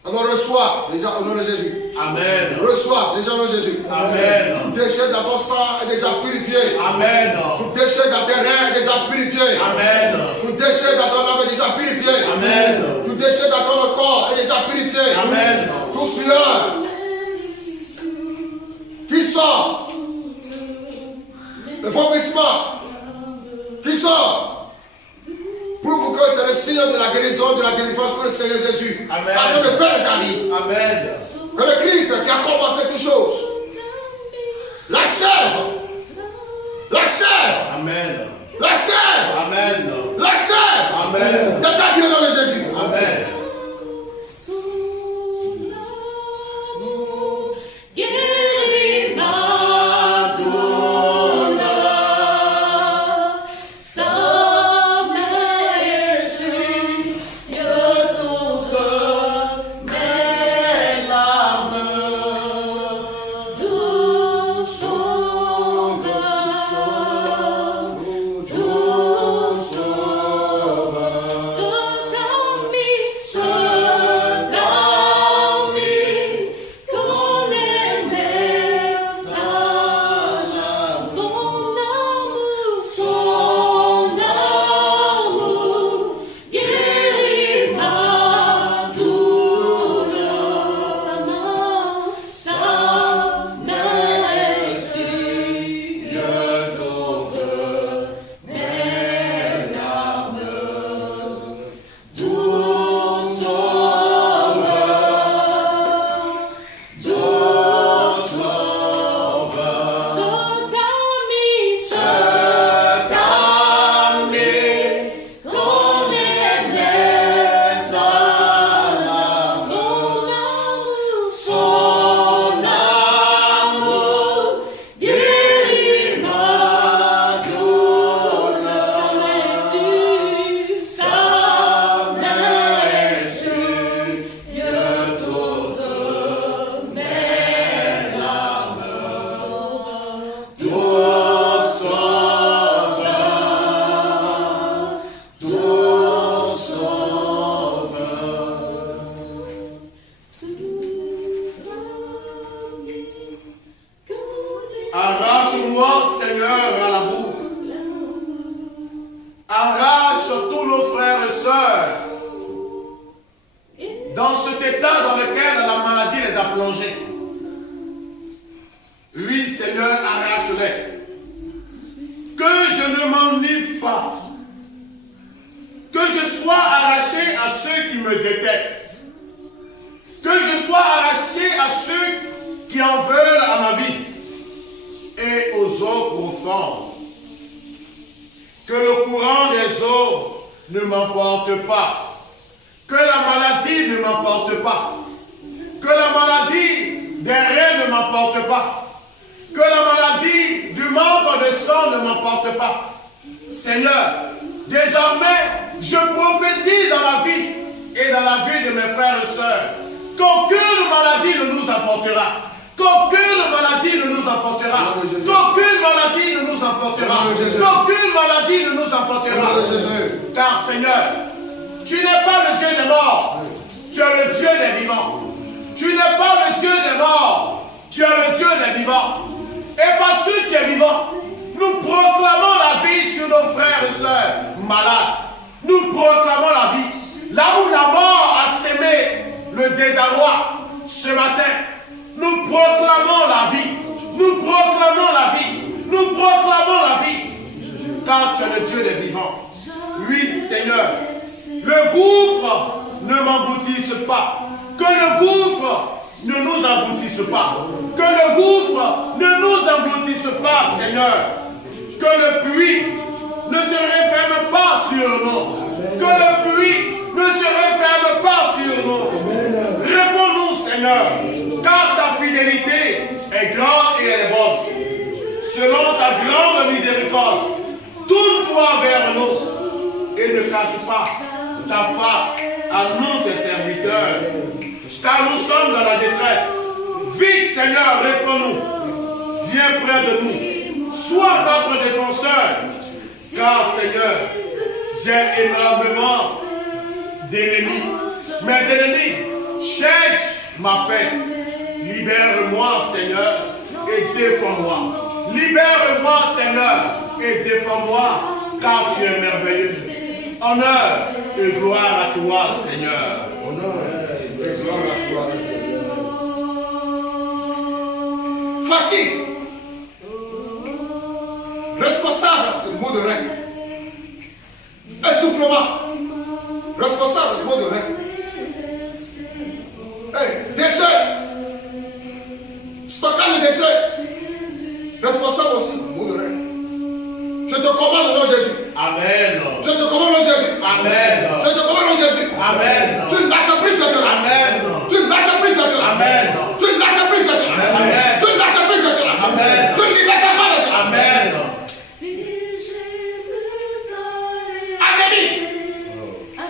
Alors reçois déjà au nom de Jésus. Amen. Reçois déjà au nom de Jésus. Amen. Tout déchet dans ton sang est déjà purifié. Amen. Tout déchet dans tes reins est déjà purifié. Amen. Tout déchet dans ton âme est déjà purifié. Amen. Tout déchet dans ton corps est déjà purifié. Amen. Tout celui-là qui sort, le vomissement qui sort, prouve que c'est le signe de la guérison, de la délivrance que le Seigneur Jésus a de faire de ta vie. Amen. Que le Christ qui a commencé toutes choses l'achève. L'achève. Amen. L'achève. Amen. L'achève. Amen. De ta vie au nom de Jésus. Amen. Arrache-moi, Seigneur, à la boue. Arrache tous nos frères et sœurs dans cet état dans lequel la maladie les a plongés. Oui, Seigneur, arrache-les. Que je ne m'ennuie pas. Que je sois arraché à ceux qui me détestent. Que je sois arraché à ceux qui en veulent à ma vie et aux eaux profondes. Que le courant des eaux ne m'emporte pas. Que la maladie ne m'emporte pas. Que la maladie des reins ne m'emporte pas. Que la maladie du manque de sang ne m'emporte pas. Seigneur, désormais, je prophétise et dans la vie de mes frères et sœurs. Qu'aucune maladie ne nous emportera. Qu'aucune maladie ne nous emportera. Qu'aucune maladie ne nous emportera. Qu'aucune maladie ne nous emportera. Car Seigneur, tu n'es pas le Dieu des morts. Tu es le Dieu des vivants. Tu n'es pas le Dieu des morts. Tu es le Dieu des vivants. Et parce que tu es vivant, nous proclamons la vie sur nos frères et sœurs malades. Nous proclamons la vie. Là où la mort a sémé le désarroi ce matin, nous proclamons la vie. Nous proclamons la vie. Nous proclamons la vie. Car tu es le Dieu des vivants. Oui, Seigneur, le gouffre ne m'engloutisse pas. Que le gouffre ne nous engloutisse pas. Que le gouffre ne nous engloutisse pas, Seigneur. Que le puits ne se referme pas sur nous. Que le puits ne se referme pas sur nous. Réponds-nous, Seigneur, car ta fidélité est grande et elle est bonne. Selon ta grande miséricorde, tourne-toi vers nous et ne cache pas ta face à nous, tes serviteurs. Car nous sommes dans la détresse. Vite, Seigneur, réponds-nous. Viens près de nous. Sois notre défenseur. Car, Seigneur, j'ai énormément d'ennemis. Mes ennemis cherchent ma fête. Libère-moi, Seigneur, et défends-moi. Libère-moi, Seigneur, et défends-moi, car tu es merveilleux. Honneur et gloire à toi, Seigneur. Honneur et gloire à toi, Seigneur. Fatigue, responsable du mot de règne. Essoufflement, responsable du mot de règne. Hey, déchet, stockage de déchets, responsable aussi du mot de règne. Je te commande au nom de Jésus. Amen. Je te commande au nom de Jésus. Amen. Je te commande au nom de Jésus. Amen. Tu ne lâches prise de Dieu. Amen. Tu ne lâches prise de Dieu. Amen. Tu ne lâches prise de Dieu. Amen. Tu ne lâches prise de Dieu. Amen. Tu ne libères pas de Dieu. Amen.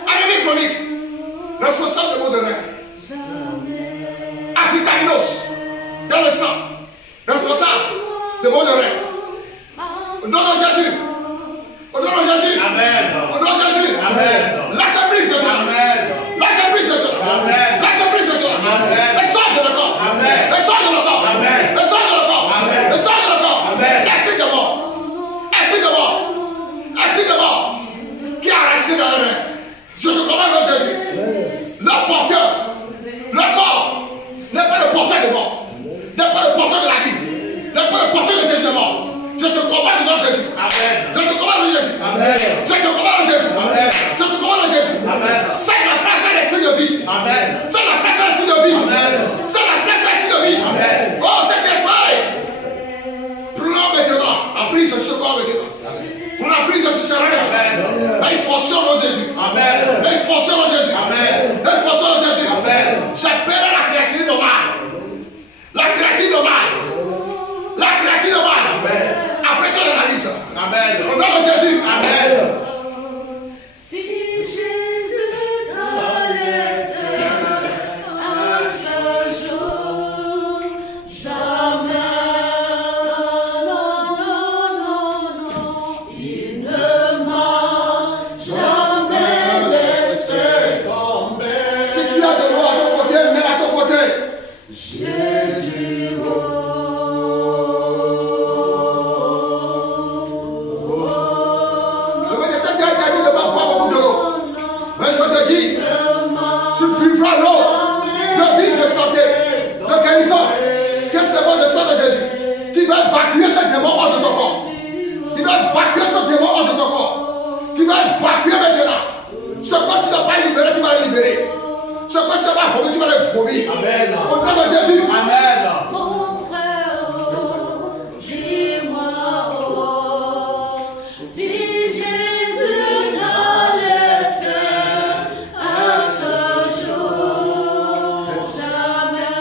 Anémie chronique, responsable de maux de rein. Acrytamidose, dans le sang, responsable de maux de rein. Au nom de Jésus. Au nom de Jésus. Amen. Au nom de Jésus. Amen. Lâche prise de Dieu. Amen. Lâche prise de Dieu. Amen. Lâche prise de Dieu. Amen. Et sors de le corps. Amen. Et sors de le corps. Amen. Et sors de le corps. Amen. Et sors de le corps. Amen. Esprit de mort. Esprit de mort. Esprit de mort. Qui a resté dans le rein. Je te commande au nom de Jésus. Le porteur. Le corps. N'est pas le porteur de mort. N'est pas le porteur de la vie. N'est pas le porteur de ces morts. Je te commande au nom de Jésus. Amen. Je te commande au nom de Jésus. Amen. Je te commande au nom de Jésus. Amen. Je te commande au nom de Jésus. Amen. C'est la place à l'esprit de vie. Amen. C'est la place à l'esprit de vie. Amen. C'est la place à l'esprit de vie. Amen. Oh, cet esprit. Plomb maintenant. La prise de ce corps maintenant. Pour la prise de ce serein. Amen. Et il fonctionne au Jésus. Amen. Et il fonctionne au Jésus. Amen. Et il fonctionne au Jésus. Amen. J'appelle la créature normale. La créature normale. La créature normale. Amen. Après ton analyse. Amen. Au nom de Jésus. Amen. Si Jésus t'a laissé un seul jour, jamais, non, non, non, non, il ne m'a jamais laissé tomber. Si tu as de l'eau à ton côté, mets à ton côté. Jésus, Le médecin qui a dit de ne pas boire beaucoup de l'eau. Mais je te dis, tu buvras l'eau de vie, de santé, de guérison, que c'est bon de sang de Jésus, qui va évacuer ce démon hors de ton corps. Qui va évacuer ce démon hors de ton corps. Qui va évacuer maintenant. Ce que tu n'as pas libéré, tu vas le libérer. Ce que tu n'as pas vomir, tu vas le vomir. Amen. Au nom de Jésus. Amen. mon frère, oh, dis-moi, oh, si Jésus t'a laissé un seul jour, jamais.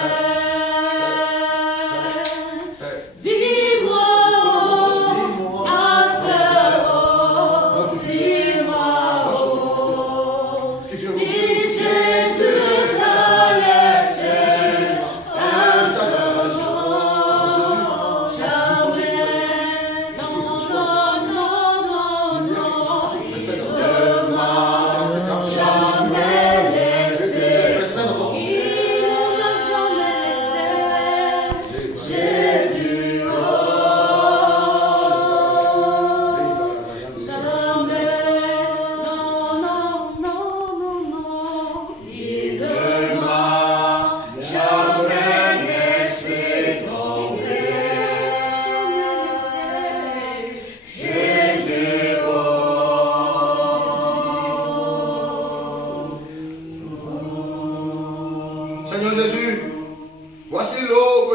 Dis-moi, oh, un seul, oh, dis-moi, oh, si Jésus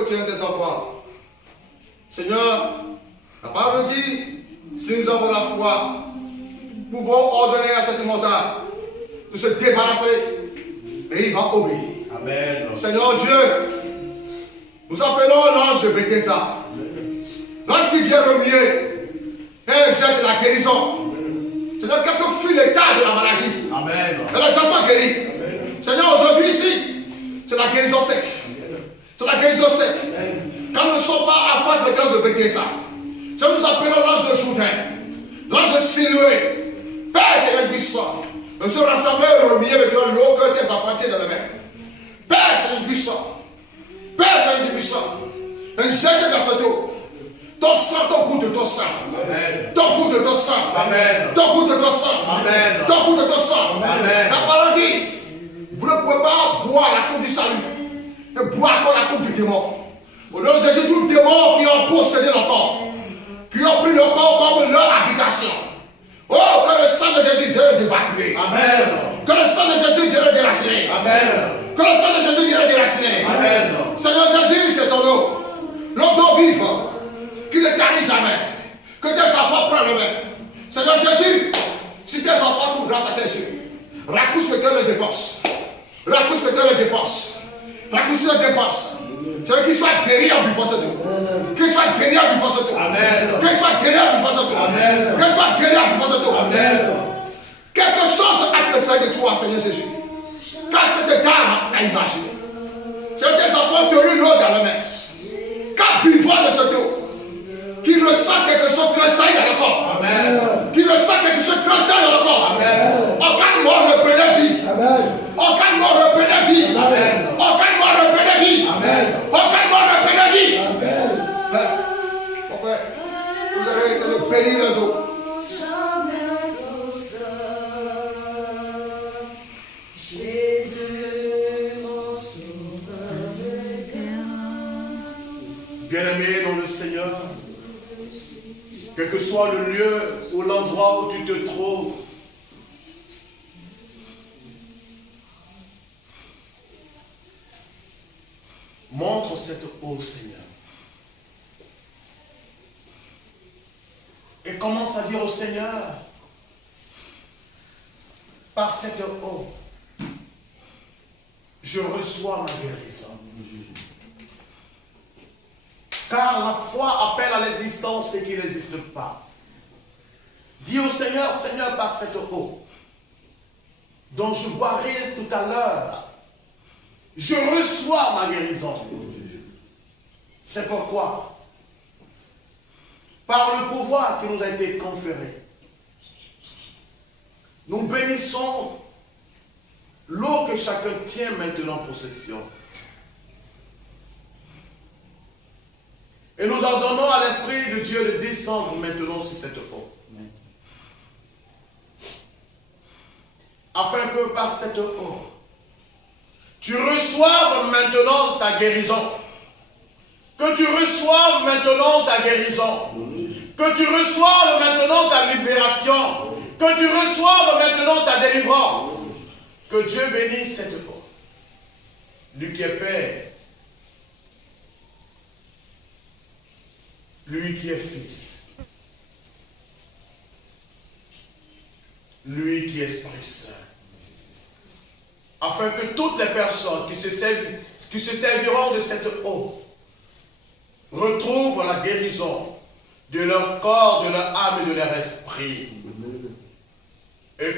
entretiens tes enfants. Seigneur, la parole dit, si nous avons la foi, nous pouvons ordonner à cette montagne de se débarrasser et il va obéir. Amen. Seigneur Dieu, nous appelons l'ange de Bethesda. L'ange qui vient remuer et jette la guérison. Seigneur, quel que fut l'état de la maladie, Amen. et les gens sont guéris. Seigneur, aujourd'hui ici, c'est la guérison sec. C'est la guérison sec. Quand nous ne sommes pas en face de l'ange de Bethesda, nous appelons l'ange de Jourdain, l'ange de Siloué. Père, c'est un buisson. Nous sommes rassemblés et remis avec l'eau que tes enfants tiennent dans les mains. Père, c'est un buisson. Père, c'est un buisson. Et jette dans cette eau. Ton sang, ton goût de ton sang. Amen. Ton goût de ton sang. Amen. Ton goût de ton sang. Amen. Ton goût de ton sang. Amen. La parole dit, vous ne pouvez pas boire la coupe du salut et boire encore la coupe du démon. Au nom de Jésus, tous les démons qui ont possédé leur corps, qui ont pris leur corps comme leur habitation. Oh, que le sang de Jésus vienne les évacuer. Amen. Que le sang de Jésus vienne les déraciner. Amen. Que le sang de Jésus vienne les déraciner. Amen. Seigneur Jésus, c'est ton eau. L'eau d'eau vive, qui ne tarit jamais. Que tes enfants prennent le main. Seigneur Jésus, si tes enfants trouvent grâce à tes yeux, raccourcis le cœur de dépense. Raccourcis le cœur de dépense. Raccourcis le dépense. C'est qu'il soit guéri en buvant cette eau. Qu'il soit guéri en buvant cette eau. Amen. Qu'il soit guéri en buvant cette eau. Amen. Qu'il soit guéri en buvant cette eau. Amen. Quelque chose a précédé de toi, Seigneur Jésus. Car cette dame a imaginé. C'est tes enfants ont tenu l'eau dans la main. Qu'en buvant de cette eau, qu'il ressent quelque chose tressaillir dans le corps. Amen. Qu'il ressent quelque chose tressaillir dans le corps. Amen. Aucun mort reprenait vie. Aucun mort reprenait vie. Amen. Aucun mort reprenait vie. Amen. Aucun mort reprenait vie. Mon père, vous avez essayé de bénir les eaux. Jamais tout seul. Jésus, mon sauveur de Bien-aimé dans le Seigneur, quel que soit le lieu ou l'endroit où tu te trouves, montre cette eau, Seigneur. Et commence à dire au Seigneur, par cette eau, je reçois ma guérison. Car la foi appelle à l'existence ce qui n'existe pas. Dis au Seigneur, Seigneur, par cette eau, dont je boirai tout à l'heure, je reçois ma guérison. C'est pourquoi, par le pouvoir qui nous a été conféré, nous bénissons l'eau que chacun tient maintenant en possession. Et nous ordonnons à l'Esprit de Dieu de descendre maintenant sur cette eau. Afin que par cette eau, tu reçoives maintenant ta guérison. Que tu reçoives maintenant ta guérison. Que tu reçoives maintenant ta libération. Que tu reçoives maintenant ta délivrance. Que Dieu bénisse cette eau. Lui qui est Père. Lui qui est Fils. Lui qui est Esprit Saint. Afin que toutes les personnes qui se serviront de cette eau retrouvent la guérison de leur corps, de leur âme et de leur esprit. Et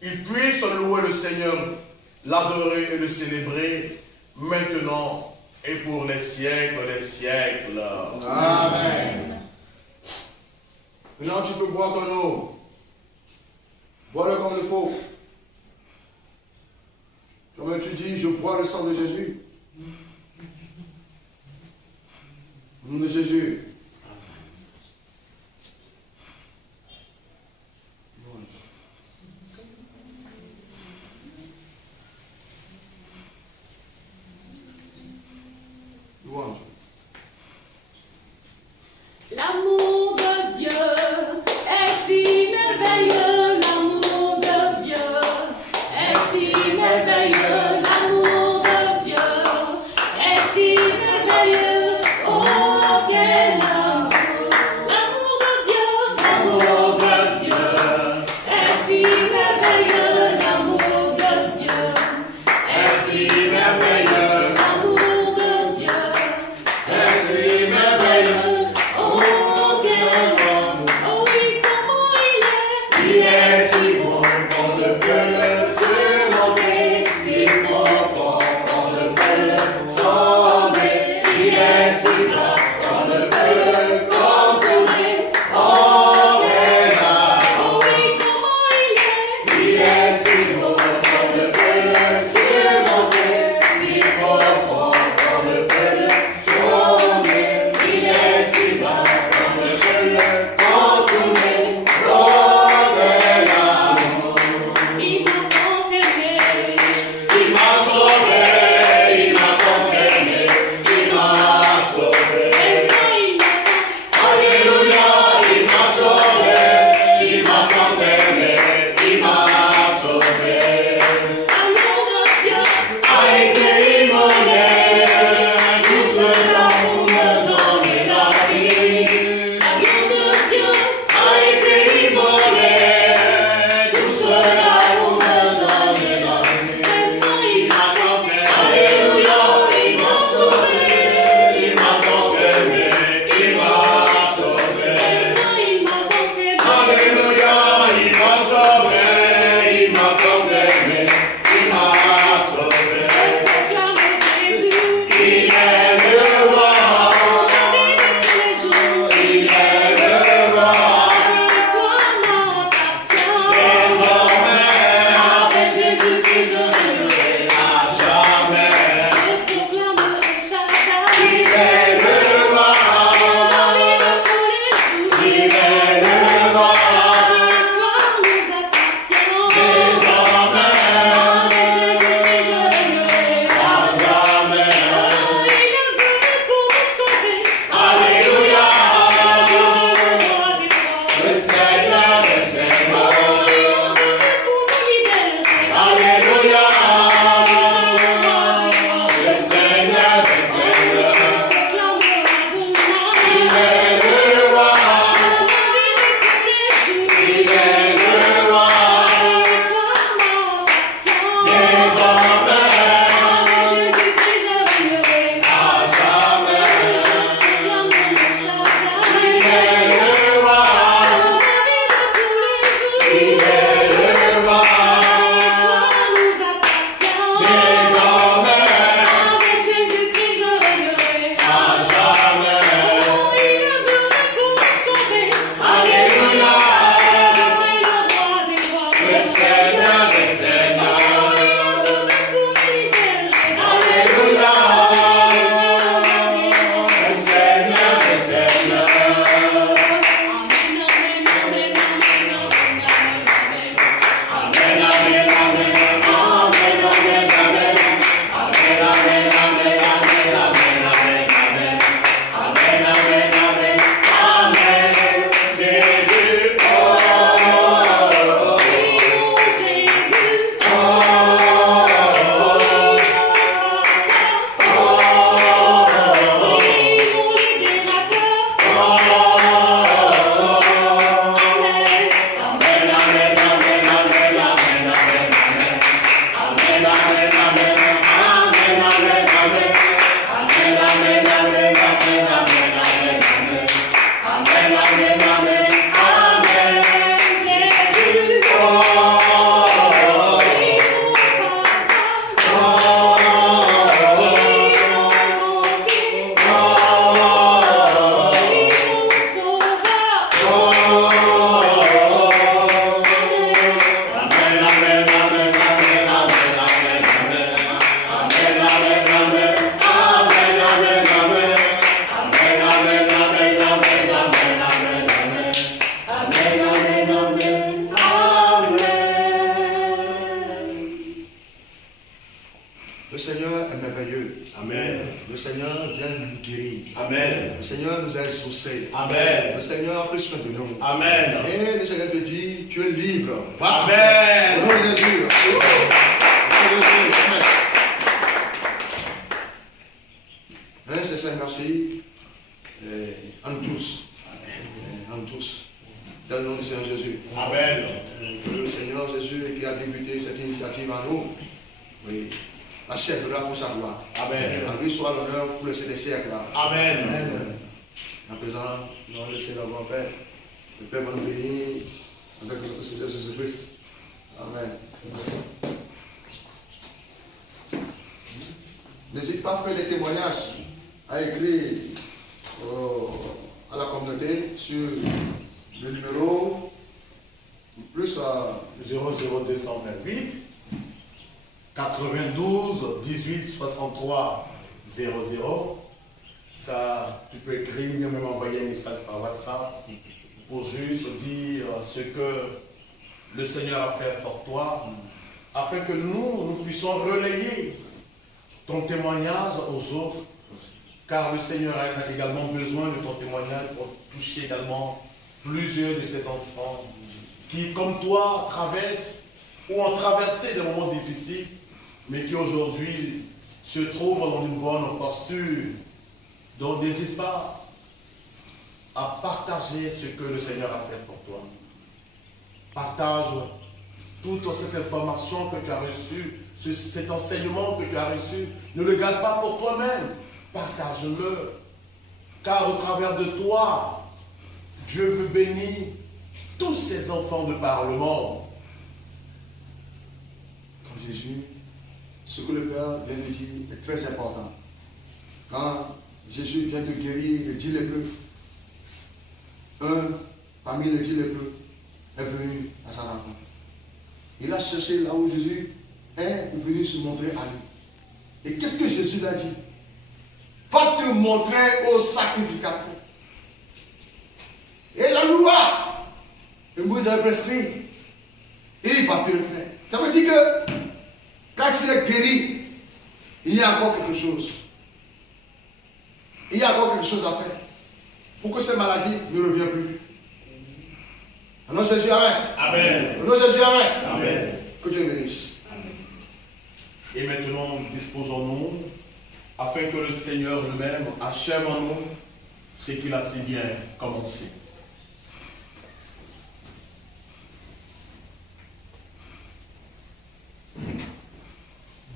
qu'ils puissent louer le Seigneur, l'adorer et le célébrer maintenant et pour les siècles des siècles. Amen. Maintenant, tu peux boire ton eau. Bois-le comme il faut. Comme tu dis, je bois le sang de Jésus. Au nom de Jésus. Louange. L'amour de Dieu est si merveilleux, l'amour de Dieu est si merveilleux, l'amour de Dieu est si merveilleux. Le Seigneur nous a exaucés. Amen. Le Seigneur a pris soin de nous. Amen. Et le Seigneur te dit, tu es libre. Au Amen. nom de Jésus. Amen. C'est ça, merci. À nous tous. À nous tous. Dans le nom du Seigneur Jésus. Amen. Le Seigneur Jésus qui a débuté cette initiative à nous, oui, achèvera pour sa gloire. Amen. À lui soit l'honneur pour le siècles. Amen. À présent, nous allons laisser la voix Père. Le Père va nous bénir avec notre Seigneur Jésus-Christ. Amen. N'hésite pas à faire des témoignages, à écrire à la communauté sur le numéro plus 00228 92 18 63 00. Ça, tu peux écrire, même envoyer un message par WhatsApp pour juste dire ce que le Seigneur a fait pour toi, afin que nous puissions relayer ton témoignage aux autres, car le Seigneur a également besoin de ton témoignage pour toucher également plusieurs de ses enfants qui, comme toi, traversent ou ont traversé des moments difficiles, mais qui aujourd'hui se trouvent dans une bonne posture. Donc n'hésite pas à partager ce que le Seigneur a fait pour toi. Partage toute cette information que tu as reçue, cet enseignement que tu as reçu. Ne le garde pas pour toi-même, partage-le. Car au travers de toi, Dieu veut bénir tous ses enfants de par le monde. Comme Jésus, ce que le Père vient de dire est très important. Quand Jésus vient de guérir les 10 lépreux, un parmi les 10 lépreux est venu à sa rencontre. Il a cherché là où Jésus est pour venir se montrer à lui. Et qu'est-ce que Jésus lui a dit? Va te montrer au sacrificateur. Et la loi, le Moïse a prescrit, il va te le faire. Ça veut dire que quand tu es guéri, il y a encore quelque chose. Il y a encore quelque chose à faire pour que cette maladie ne revienne plus. Au nom de Jésus, amen. Amen. Au nom de Jésus, amen. Amen. Que Dieu bénisse. Et maintenant, disposons-nous afin que le Seigneur lui-même achève en nous ce qu'il a si bien commencé.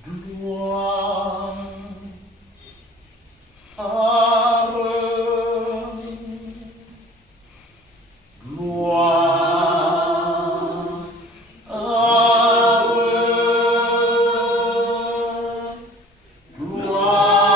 Gloire à gloire à gloire à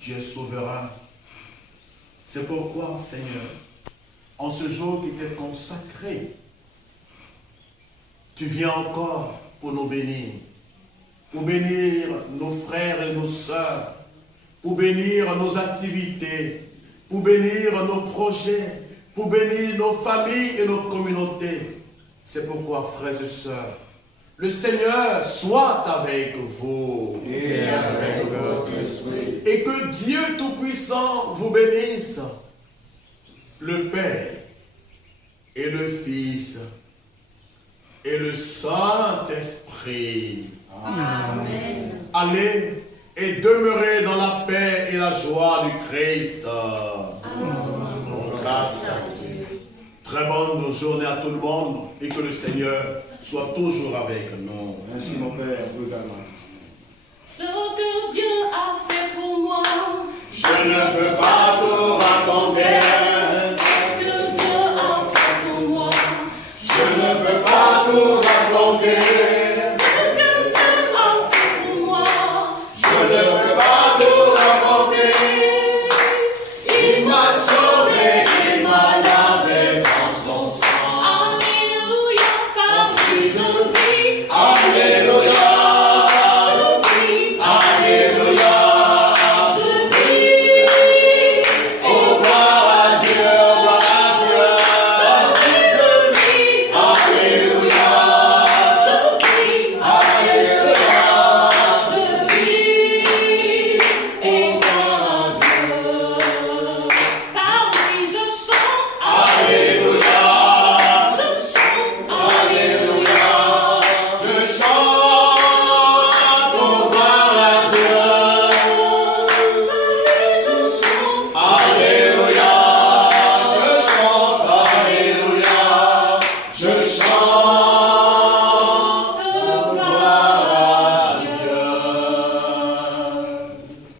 Tu es souverain. C'est pourquoi, Seigneur, en ce jour qui t'est consacré, tu viens encore pour nous bénir. Pour bénir nos frères et nos sœurs. Pour bénir nos activités. Pour bénir nos projets. Pour bénir nos familles et nos communautés. C'est pourquoi, frères et sœurs, le Seigneur soit avec vous. Et avec votre esprit. Et que Dieu Tout-Puissant vous bénisse, le Père et le Fils et le Saint-Esprit. Amen. Allez et demeurez dans la paix et la joie du Christ. Grâce à Dieu. Très bonne journée à tout le monde et que le Seigneur soit toujours avec nous. Merci mon Père, vous également. Ce que Dieu a fait pour moi, Je ne peux pas tout